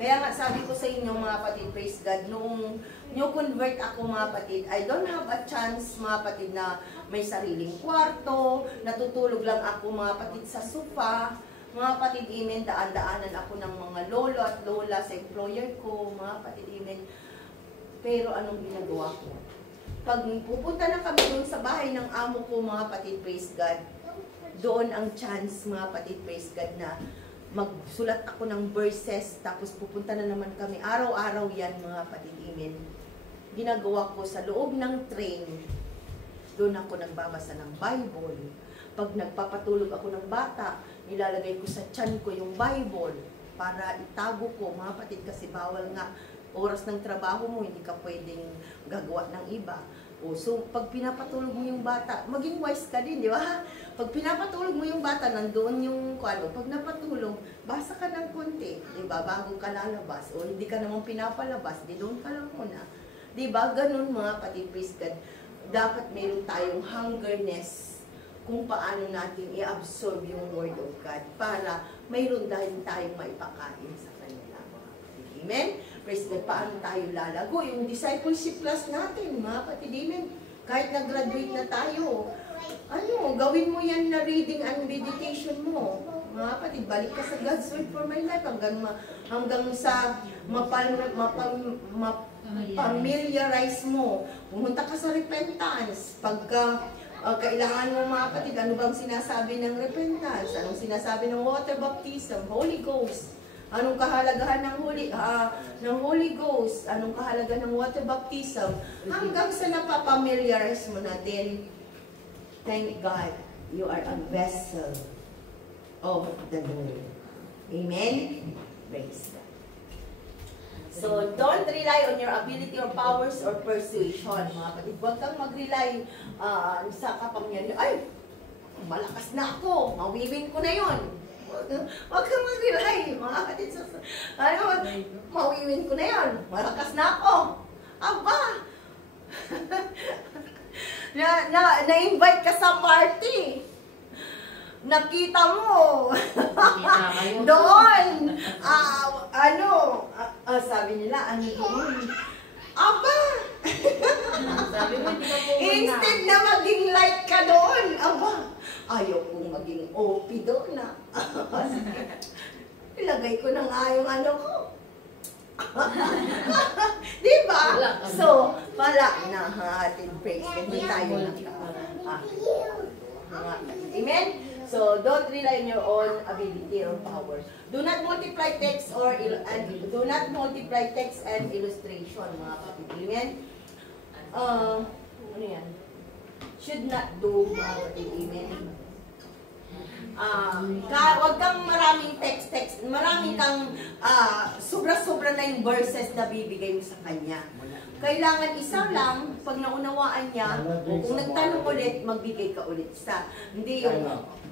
kaya nga sabi ko sa inyo, mga kapatid, praise God, nung new convert ako, mga kapatid, I don't have a chance, mga kapatid, na may sariling kwarto, natutulog lang ako, mga kapatid, sa sofa, mga kapatid, amen, daan-daanan ako ng mga lolo at lola sa employer ko, mga kapatid, amen. Pero anong ginagawa ko? Pag pupunta na kami doon sa bahay ng amo ko, mga kapatid, praise God, doon ang chance, mga kapatid, praise God, na magsulat ako ng verses, tapos pupunta na naman kami. Araw-araw yan, mga kapatid, amen. Ginagawa ko sa loob ng train, doon ako nagbabasa ng Bible. Pag nagpapatulog ako ng bata, nilalagay ko sa tiyan ko yung Bible para itago ko, mga kapatid, kasi bawal nga oras ng trabaho mo, hindi ka pwedeng gagawa ng iba. So, pag pinapatulog mo yung bata, maging wise ka din, di ba? Pag pinapatulog mo yung bata, nandoon yung, pag napatulog, basa ka ng konti, di ba? Bago ka lalabas, o hindi ka naman pinapalabas, di doon ka lang muna. Di ba? Ganun, mga kapatid, praise God. Dapat meron tayong hungerness kung paano natin i-absorb yung Word of God para mayroon dahil tayong maipakain sa kanila. Amen? Praise God, paano tayo lalago? Yung discipleship class natin, mga kapatid, amen? Kahit nag-graduate na tayo, gawin mo yan na reading and meditation mo. Mga kapatid, balik ka sa God's Word for my life hanggang sa familiarize mo. Pumunta ka sa repentance. Pagka kailangan mo, mga kapatid, ano bang sinasabi ng repentance? Anong sinasabi ng water baptism? Holy Ghost. Anong kahalagahan ng Holy Ghost? Anong kahalagahan ng water baptism? Hanggang sa napapamiliarize mo na din, thank God, you are a vessel of the Lord. Amen? Praise God. So, don't rely on your ability or powers or persuasion, mga kapatid. Huwag kang mag-rely sa kapangyarihan. Ay, malakas na ako. Mawiwin ko na yon. Huwag kang mag-rely, mga kapatid. Mawiwin ko na yon. Malakas na ako. Aba! Na-invite ka sa party. nakita mo. Kita kayo. Doon. Sabi nila, ano doon? Aba! Sabi mo, hindi ka pumunta. Instead na maging light ka doon, aba, ayaw kong maging OP doon na. Ilagay ko na nga yung ano ko. Diba? Wala ka. So, wala na ating praise. Hindi tayo Amen? So, don't rely on your own ability or powers. Do not multiply text do not multiply text and illustration, mga kapatid. Amen? Ano yan? Should not do, mga kapatid. Amen? Wag kang maraming text, maraming kang sobra-sobra na yung verses na bibigay mo sa kanya. Kailangan isa lang, pag naunawaan niya, kung nagtanong ulit, magbigay ka ulit sa. Hindi yung,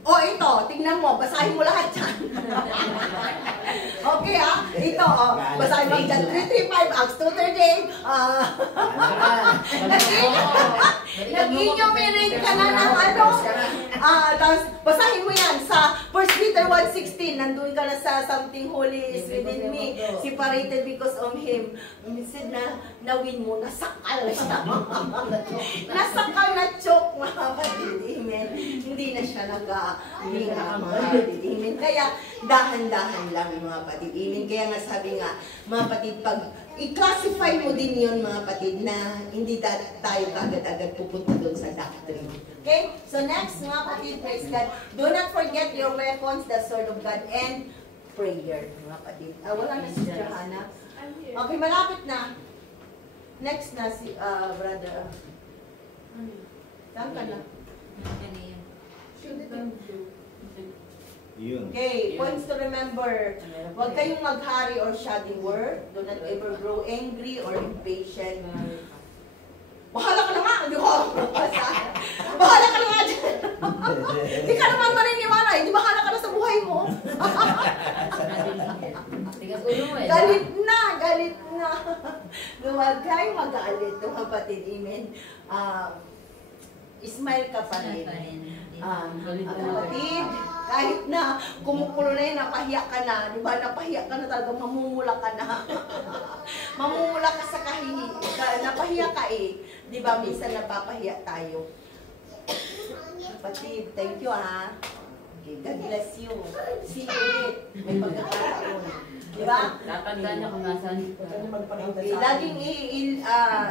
ito, tingnan mo, basahin mo lahat yan. Okay ito basahin mo dyan, 335, Acts 2:38. Nag-enumerate ka na ng ano. Tapos, basahin mo yan sa 1 Peter 1:16. Nandun ka na sa something holy is within me, separated because of Him. Minsan na nawin mo, nasakal siya. Nasakal na choke, mga kapatid. Amen. Hindi na siya nag-hinga, mga kapatid. Amen. Kaya, dahan-dahan lang, mga kapatid. Amen. Kaya nga sabi nga, mga kapatid, pag i-classify mo din yun, mga kapatid, na hindi tayo kagad-agad pupunta doon sa doctrine. Okay? So next, mga kapatid, praise God. Do not forget your weapons, the sword of God, and prayer, mga kapatid. Wala na si Johanna. Okay, malapit na. Next na si brother. Saan ka na? Yun. Okay, points to remember. Huwag kayong maghari or shoddy word. Do not ever grow angry or impatient. Bahala ka na nga! Hindi ko bahala ka na nga dyan! Hindi ka naman maniniwala. Hindi bahala ka na sa buhay mo. Tigas ulo mo eh. Galit na! Galit na! Huwag kayong mag-aalit, kapatid. Amen. Smile ka pa rin. Kapatid, kahit na kumukulo na yun, napahiya ka na, di ba? Napahiya ka na talaga, mamumula ka na. Mamumula ka sa napahiya ka eh. Di ba? Minsan napapahiya tayo. Kapatid, thank you Okay, God bless you. See you ulit. May pagkakataon. Di ba? Tatandaan niya kung nasaan. Okay, laging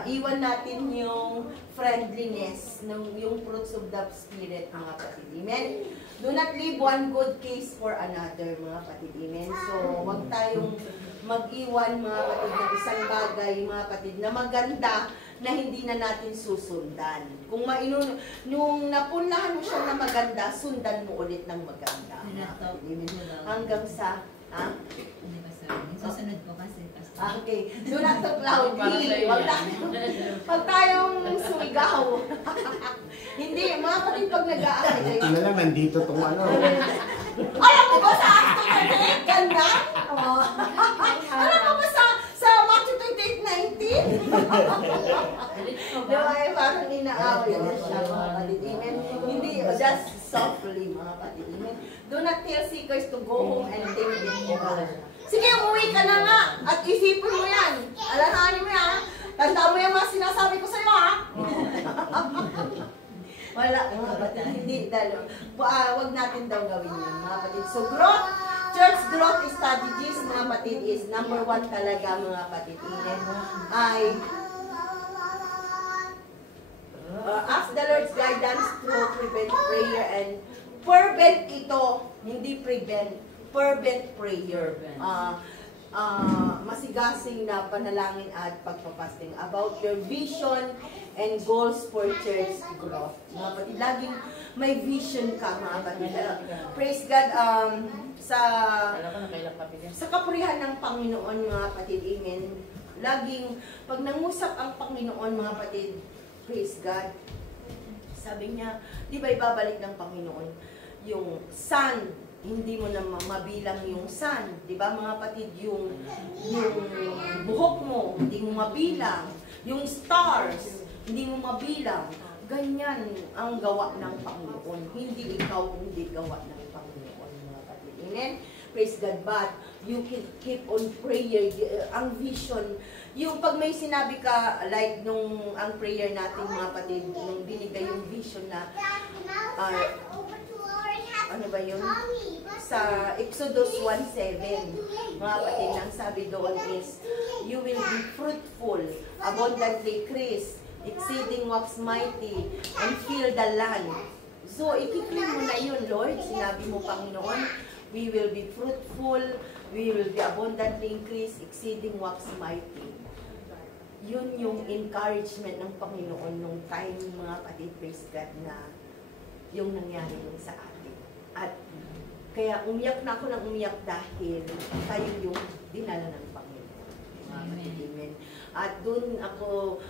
iwan natin yung friendliness, yung fruits of the Spirit, mga kapatid. Amen? Do not leave one good case for another, mga kapatid. Amen? So, huwag tayong mag-iwan, mga kapatid, ng isang bagay, mga kapatid, na maganda na hindi na natin susundan. Kung nung napunlahan mo siya na maganda, sundan mo ulit ng maganda. Amen? Hanggang sa, Susunod ko kasi. Okay. Do not talk loudly. Huwag tayong sumigaw. Hindi, mga kapatid, pag nag-aakay kayo. Ano lang, nandito tong ano. Alam mo ba sa Acts 28? Ganda? Alam mo ba sa Matthew 28:19? Diba, parang inaaway na siya, mga kapatid. Amen. Hindi, just softly, mga kapatid. Amen. Do not tell seekers to go home and take it. Sige, umuwi ka na nga at isipin mo yan. Alalahanin mo yan. Tanda mo yung mga sinasabi ko sa'yo, Wala, mga kapatid. Hindi, wag natin daw gawin yun, mga kapatid. So, church growth strategies, mga kapatid, is number 1 talaga, mga kapatid. Ask the Lord's guidance through fervent prayer and fervent ito, hindi prevent. Fervent prayer. Masigasing na panalangin at pagpapasting about your vision and goals for church growth. Mga kapatid, laging may vision ka, mga kapatid. Praise God, sa kapurihan ng Panginoon, mga kapatid, amen. Laging, pag nangusap ang Panginoon, mga kapatid, praise God, sabi niya, di ba ibabalik ng Panginoon yung sun, hindi mo na mabilang yung sun, di ba mga kapatid, yung buhok mo, hindi mo mabilang, yung stars, hindi mo mabilang, Ganyan ang gawa ng Panginoon. Hindi ikaw, hindi gawa ng Panginoon, mga kapatid. Amen? Praise God. But you can keep on prayer. Ang vision, yung pag may sinabi ka, like nung ang prayer natin, mga kapatid, nung binigay yung vision na, ano ba yun? Sa Exodus 1:7, mga kapatid, ang sabi doon is, you will be fruitful, abundantly increase, exceeding wax mighty, and fill the land. So, ikiklaim mo na yun, Lord. Sinabi mo, Panginoon, we will be fruitful, we will be abundantly increase, exceeding wax mighty. Yun yung encouragement ng Panginoon nung time, mga kapatid, praise God, na yung nangyari yung sa atin. At kaya umiyak na ako ng umiyak dahil tayo yung dinala ng Panginoon. Amen. At doon ako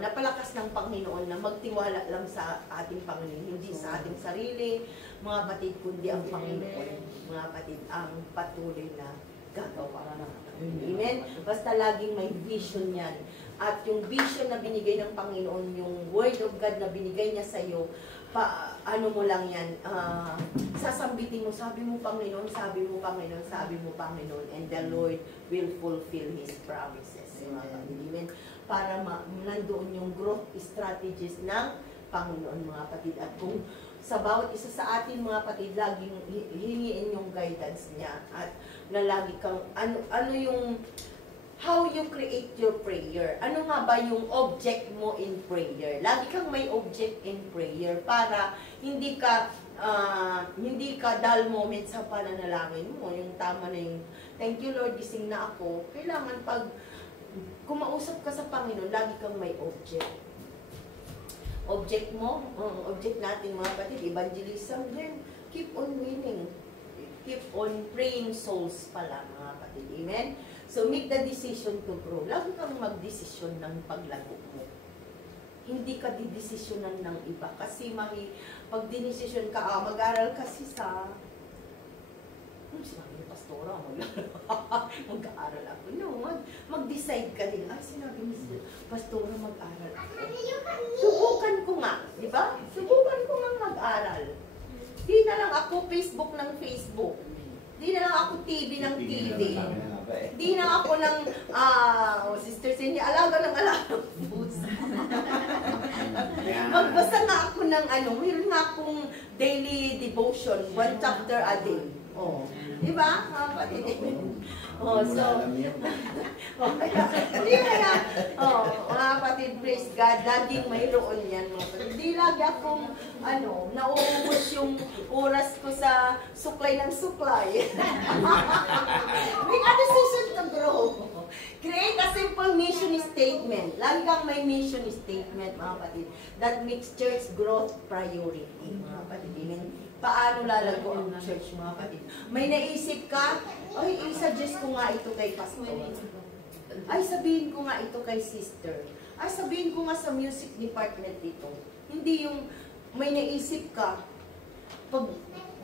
napalakas ng Panginoon na magtiwala lang sa ating Panginoon, hindi sa ating sarili, mga kapatid, kundi ang Panginoon, mga kapatid, ang patuloy na gagawa. Amen? Basta laging may vision yan. At yung vision na binigay ng Panginoon, yung Word of God na binigay niya sa iyo, ano mo lang yan, sasambitin mo, sabi mo Panginoon, sabi mo Panginoon, sabi mo Panginoon, and the Lord will fulfill His promises. Amen. Para nandoon yung growth strategies ng Panginoon, mga kapatid. At kung sa bawat isa sa atin, mga kapatid, laging hingiin yung guidance niya. At lalagi kang, ano yung, how you create your prayer. Ano nga ba yung object mo in prayer? Lagi kang may object in prayer para hindi ka dull moment sa pananalangin mo. Yung tama na yung, thank you Lord, gising na ako. Kailangan pag kumausap ka sa Panginoon, lagi kang may object. Object mo, object natin mga kapatid, evangelism din. Keep on winning. Keep on praying souls pala mga kapatid. Amen? So, make the decision to grow. Lagi kang mag-desisyon ng paglago mo. Hindi ka didesisyonan ng iba. Kasi pag dinesisyon ka, mag-aral kasi sa... sinabi ni Pastora, mag-aaral ako. No, mag-decide ka din. Ay, sinabi ni Pastora, mag-aral ako. Subukan ko nga, di ba? Subukan ko nga mag-aral. Di na lang ako Facebook ng Facebook. Di na lang ako TV ng TV. Di na ako ng, Sister Cindy, alaga ng alaga. Magbasa nga ako ng mayroon nga akong daily devotion, 1 chapter a day. Oh, di ba? Oh, so, mga kapatid, praise God, laging mayroon yan, mga kapatid. Di lagi akong, nauubos yung oras ko sa suklay ng suklay. Make a decision to grow. Create a simple mission statement. Lagi kang may mission statement, mga kapatid, that makes church growth priority, mga kapatid. Paano lalago ang church, mga kapatid? May naisip ka, ay, i-suggest ko nga ito kay pastor. Ay, sabihin ko nga ito kay sister. Ay, sabihin ko nga sa music department dito. Hindi yung may naisip ka, pag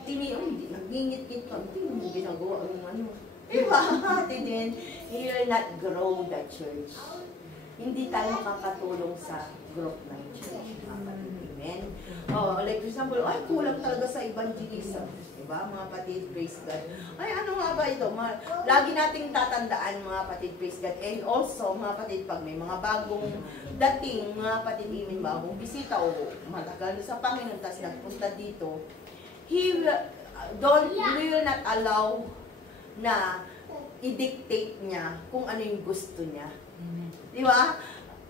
hindi, nagingit-ngit ka, hindi mo ginagawa ang diba? Then, you will not grow the church. Hindi tayo makakatulong sa growth ng church, mga kapatid. Amen? Like for example, ay, kulang talaga sa evangelism. Diba, mga kapatid, praise God. Ay, ano nga ba ito? Lagi nating tatandaan, mga kapatid, praise God. And also, mga kapatid, pag may mga bagong dating, mga kapatid, may bagong bisita o matagal sa Panginoon, tapos nagpunta dito, we will not allow na i-dictate niya kung ano yung gusto niya. Di ba?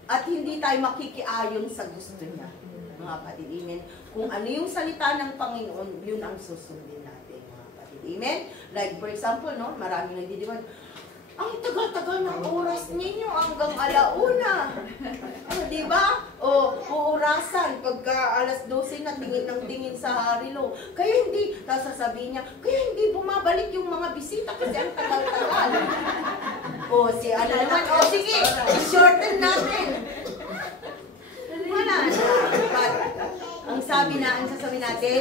At hindi tayo makikiayon sa gusto niya, mga kapatid. Amen. Kung ano yung salita ng Panginoon, yun ang susundin natin, mga kapatid. Amen. Like for example, no, maraming nagdidiwan, ang tagal-tagal ng oras ninyo hanggang alauna. Di ba? O orasan, pagka alas 12 na tingin ng tingin sa relo. Kaya hindi, tapos sasabihin niya, kaya hindi bumabalik yung mga bisita kasi ang tagal-tagal. O si ano naman, o sige, i-shorten natin. Wala na. But, ang sasabihin natin,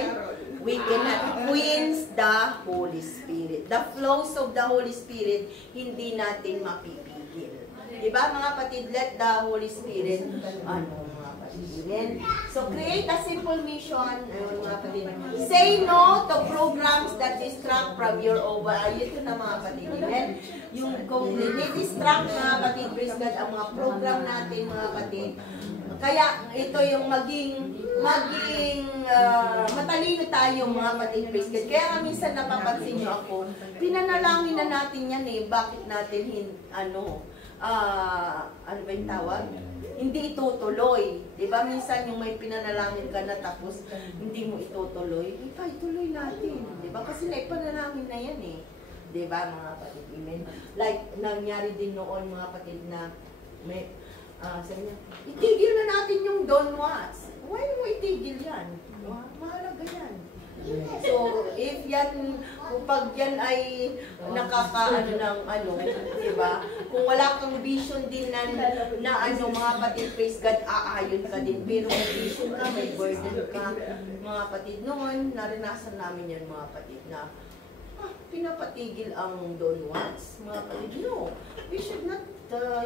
we cannot quench the Holy Spirit. The flows of the Holy Spirit, hindi natin mapipigil. Diba mga kapatid, let the Holy Spirit, mga kapatid, kapatid. Amen? So, create a simple mission. Ayun, mga kapatid. Say no to programs that distract from your over. Ito na, mga kapatid. Amen? Yung kung ni-distract, mga kapatid, praise God, ang mga program natin, mga kapatid. Kaya, ito yung maging matalino tayo, mga kapatid, praise God. Kaya nga minsan napapansin nyo ako, pinanalangin na natin yan eh. Bakit natin, ano ba yung tawag? Hindi itutuloy. Diba? Minsan yung may pinanalangin ka na tapos hindi mo itutuloy, ituloy natin. Diba? Kasi naipanalangin na yan eh. Diba, mga kapatid? Amen. Like, nangyari din noon, mga kapatid, na may, sabi niya, itigil na natin yung Don Watts. Why mo itigil yan? Mahalaga yan. So, if yan, pag yan ay nakakaano ng ano, diba? Kung wala kang vision din na ano, mga kapatid, praise God, aayon ka din. Pero may vision ka, may burden ka. Mga kapatid, noon, naranasan namin yan, mga kapatid, na pinapatigil ang Don Watts. Mga kapatid, no, we should not,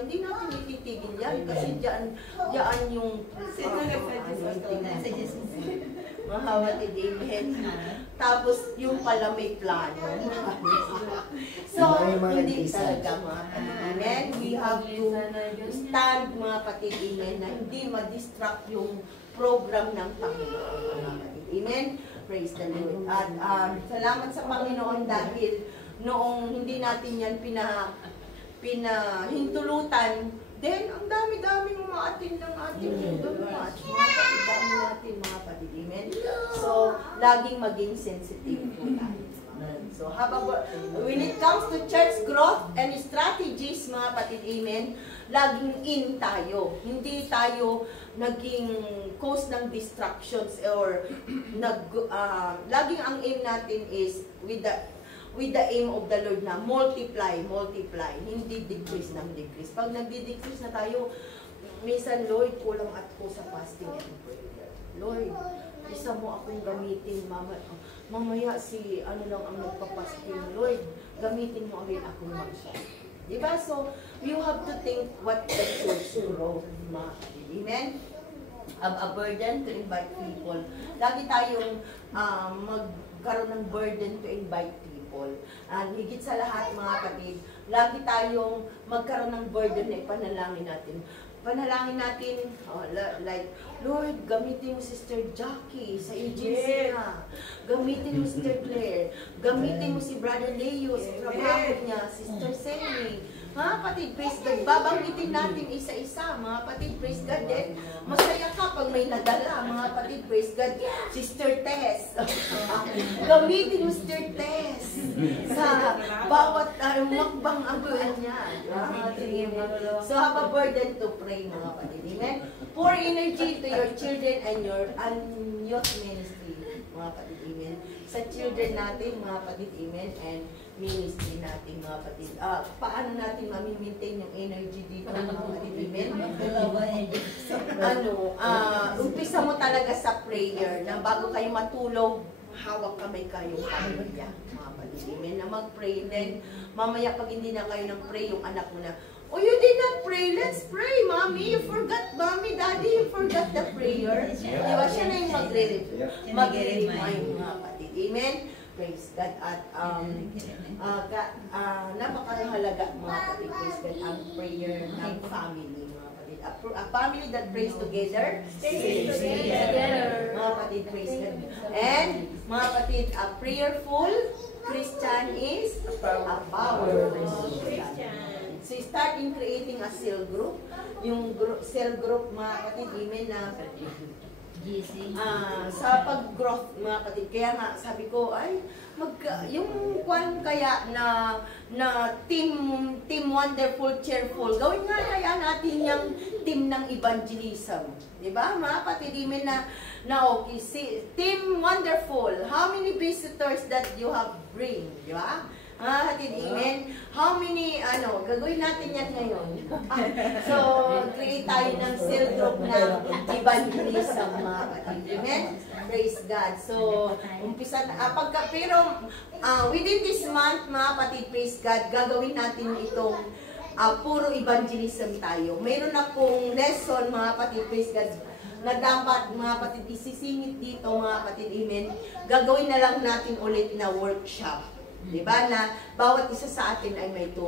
hindi natin ititigil yan. Kasi dyan yung, mga kapatid, amen. Tapos, yung pala may plano. So, hindi talaga, mga kapatid, amen. We have to stand, mga kapatid, amen, na hindi ma-distract yung program ng Panginoon, mga kapatid, amen. Praise the Lord. At salamat sa Panginoon dahil noong hindi natin yan pinahintulutan, then ang dami-daming umaatin ng ating Donwatch. Mga kapatid, dami natin, mga kapatid, amen. So, laging maging sensitive po tayo. So, when it comes to church growth and strategies, mga kapatid, amen, laging in tayo. Hindi tayo naging cause ng distractions or laging ang aim natin is with the aim of the Lord na multiply, hindi decrease ng decrease. Pag nagdi-decrease na tayo, minsan, Lord, kulang at ko sa fasting and prayer. Lord, isa mo akong gamitin, mamaya si ano lang ang nagpa-fasting. Lord, gamitin mo rin akong mag-fasting. Diba? So, you have to think what the church growth, mga kapatid. Amen? A burden to invite people. Lagi tayong magkaroon ng burden to invite people. And higit sa lahat, mga kapatid, lagi tayong magkaroon ng burden na ipanalangin natin. Panalangin natin, like, Lord, gamitin mo Sister Jackie sa agency na. Gamitin mo Sister Claire. Gamitin mo si Brother Leo sa trabaho niya, Sister Semi. Mga kapatid, praise God, babanggitin natin isa-isa. Mga kapatid, praise God din. Masaya ka pag may nadala. Mga kapatid, praise God. Sister Tess. Gamitin mo Sister Tess sa bawat makbang abuan niya. So, have a burden to pray, mga kapatid. Amen? Pour energy to your children and your youth ministry, mga kapatid. Amen? Sa children natin, mga kapatid. Amen? And ministry natin, mga kapatid. Paano natin mamimaintain yung energy dito, mga kapatid? Amen? Umpisa mo talaga sa prayer na bago kayo matulog, hawak kamay kayong pamilya, mga kapatid. Amen? Na mag-pray. Then, mamaya pag hindi na kayo nang pray, yung anak mo na, oh, you did not pray. Let's pray, Mommy. You forgot, Mommy, Daddy, you forgot the prayer. Diba? Siya na yung magre-remind, mga kapatid. Amen? Praise God. At napakahalaga, mga kapatid, praise God, ang prayer ng family, mga kapatid. A family that prays together, stays together. Mga kapatid, praise God. And, mga kapatid, a prayerful Christian is a powerful Christian. So, start in creating a cell group. Yung cell group, mga kapatid, amen, na sa pag-growth, mga kapatid. Kaya nga, sabi ko, ay, yung kwan kaya na team wonderful, cheerful, gawin nga kaya natin yung team ng evangelism. Diba, mga kapatid, amen, na okay, team wonderful, how many visitors that you have bring, diba? Hatid, amen. How many, gagawin natin yan ngayon. So, create tayo ng cell group na evangelism, mga kapatid. Amen? Praise God. So, umpisa, pero within this month, mga kapatid, praise God, gagawin natin itong puro evangelism tayo. Mayroon na pong lesson, mga kapatid, praise God, na dapat, mga kapatid, isisingit dito, mga kapatid, amen. Gagawin na lang natin ulit na workshop. Diba? Na bawat isa sa atin ay may turo.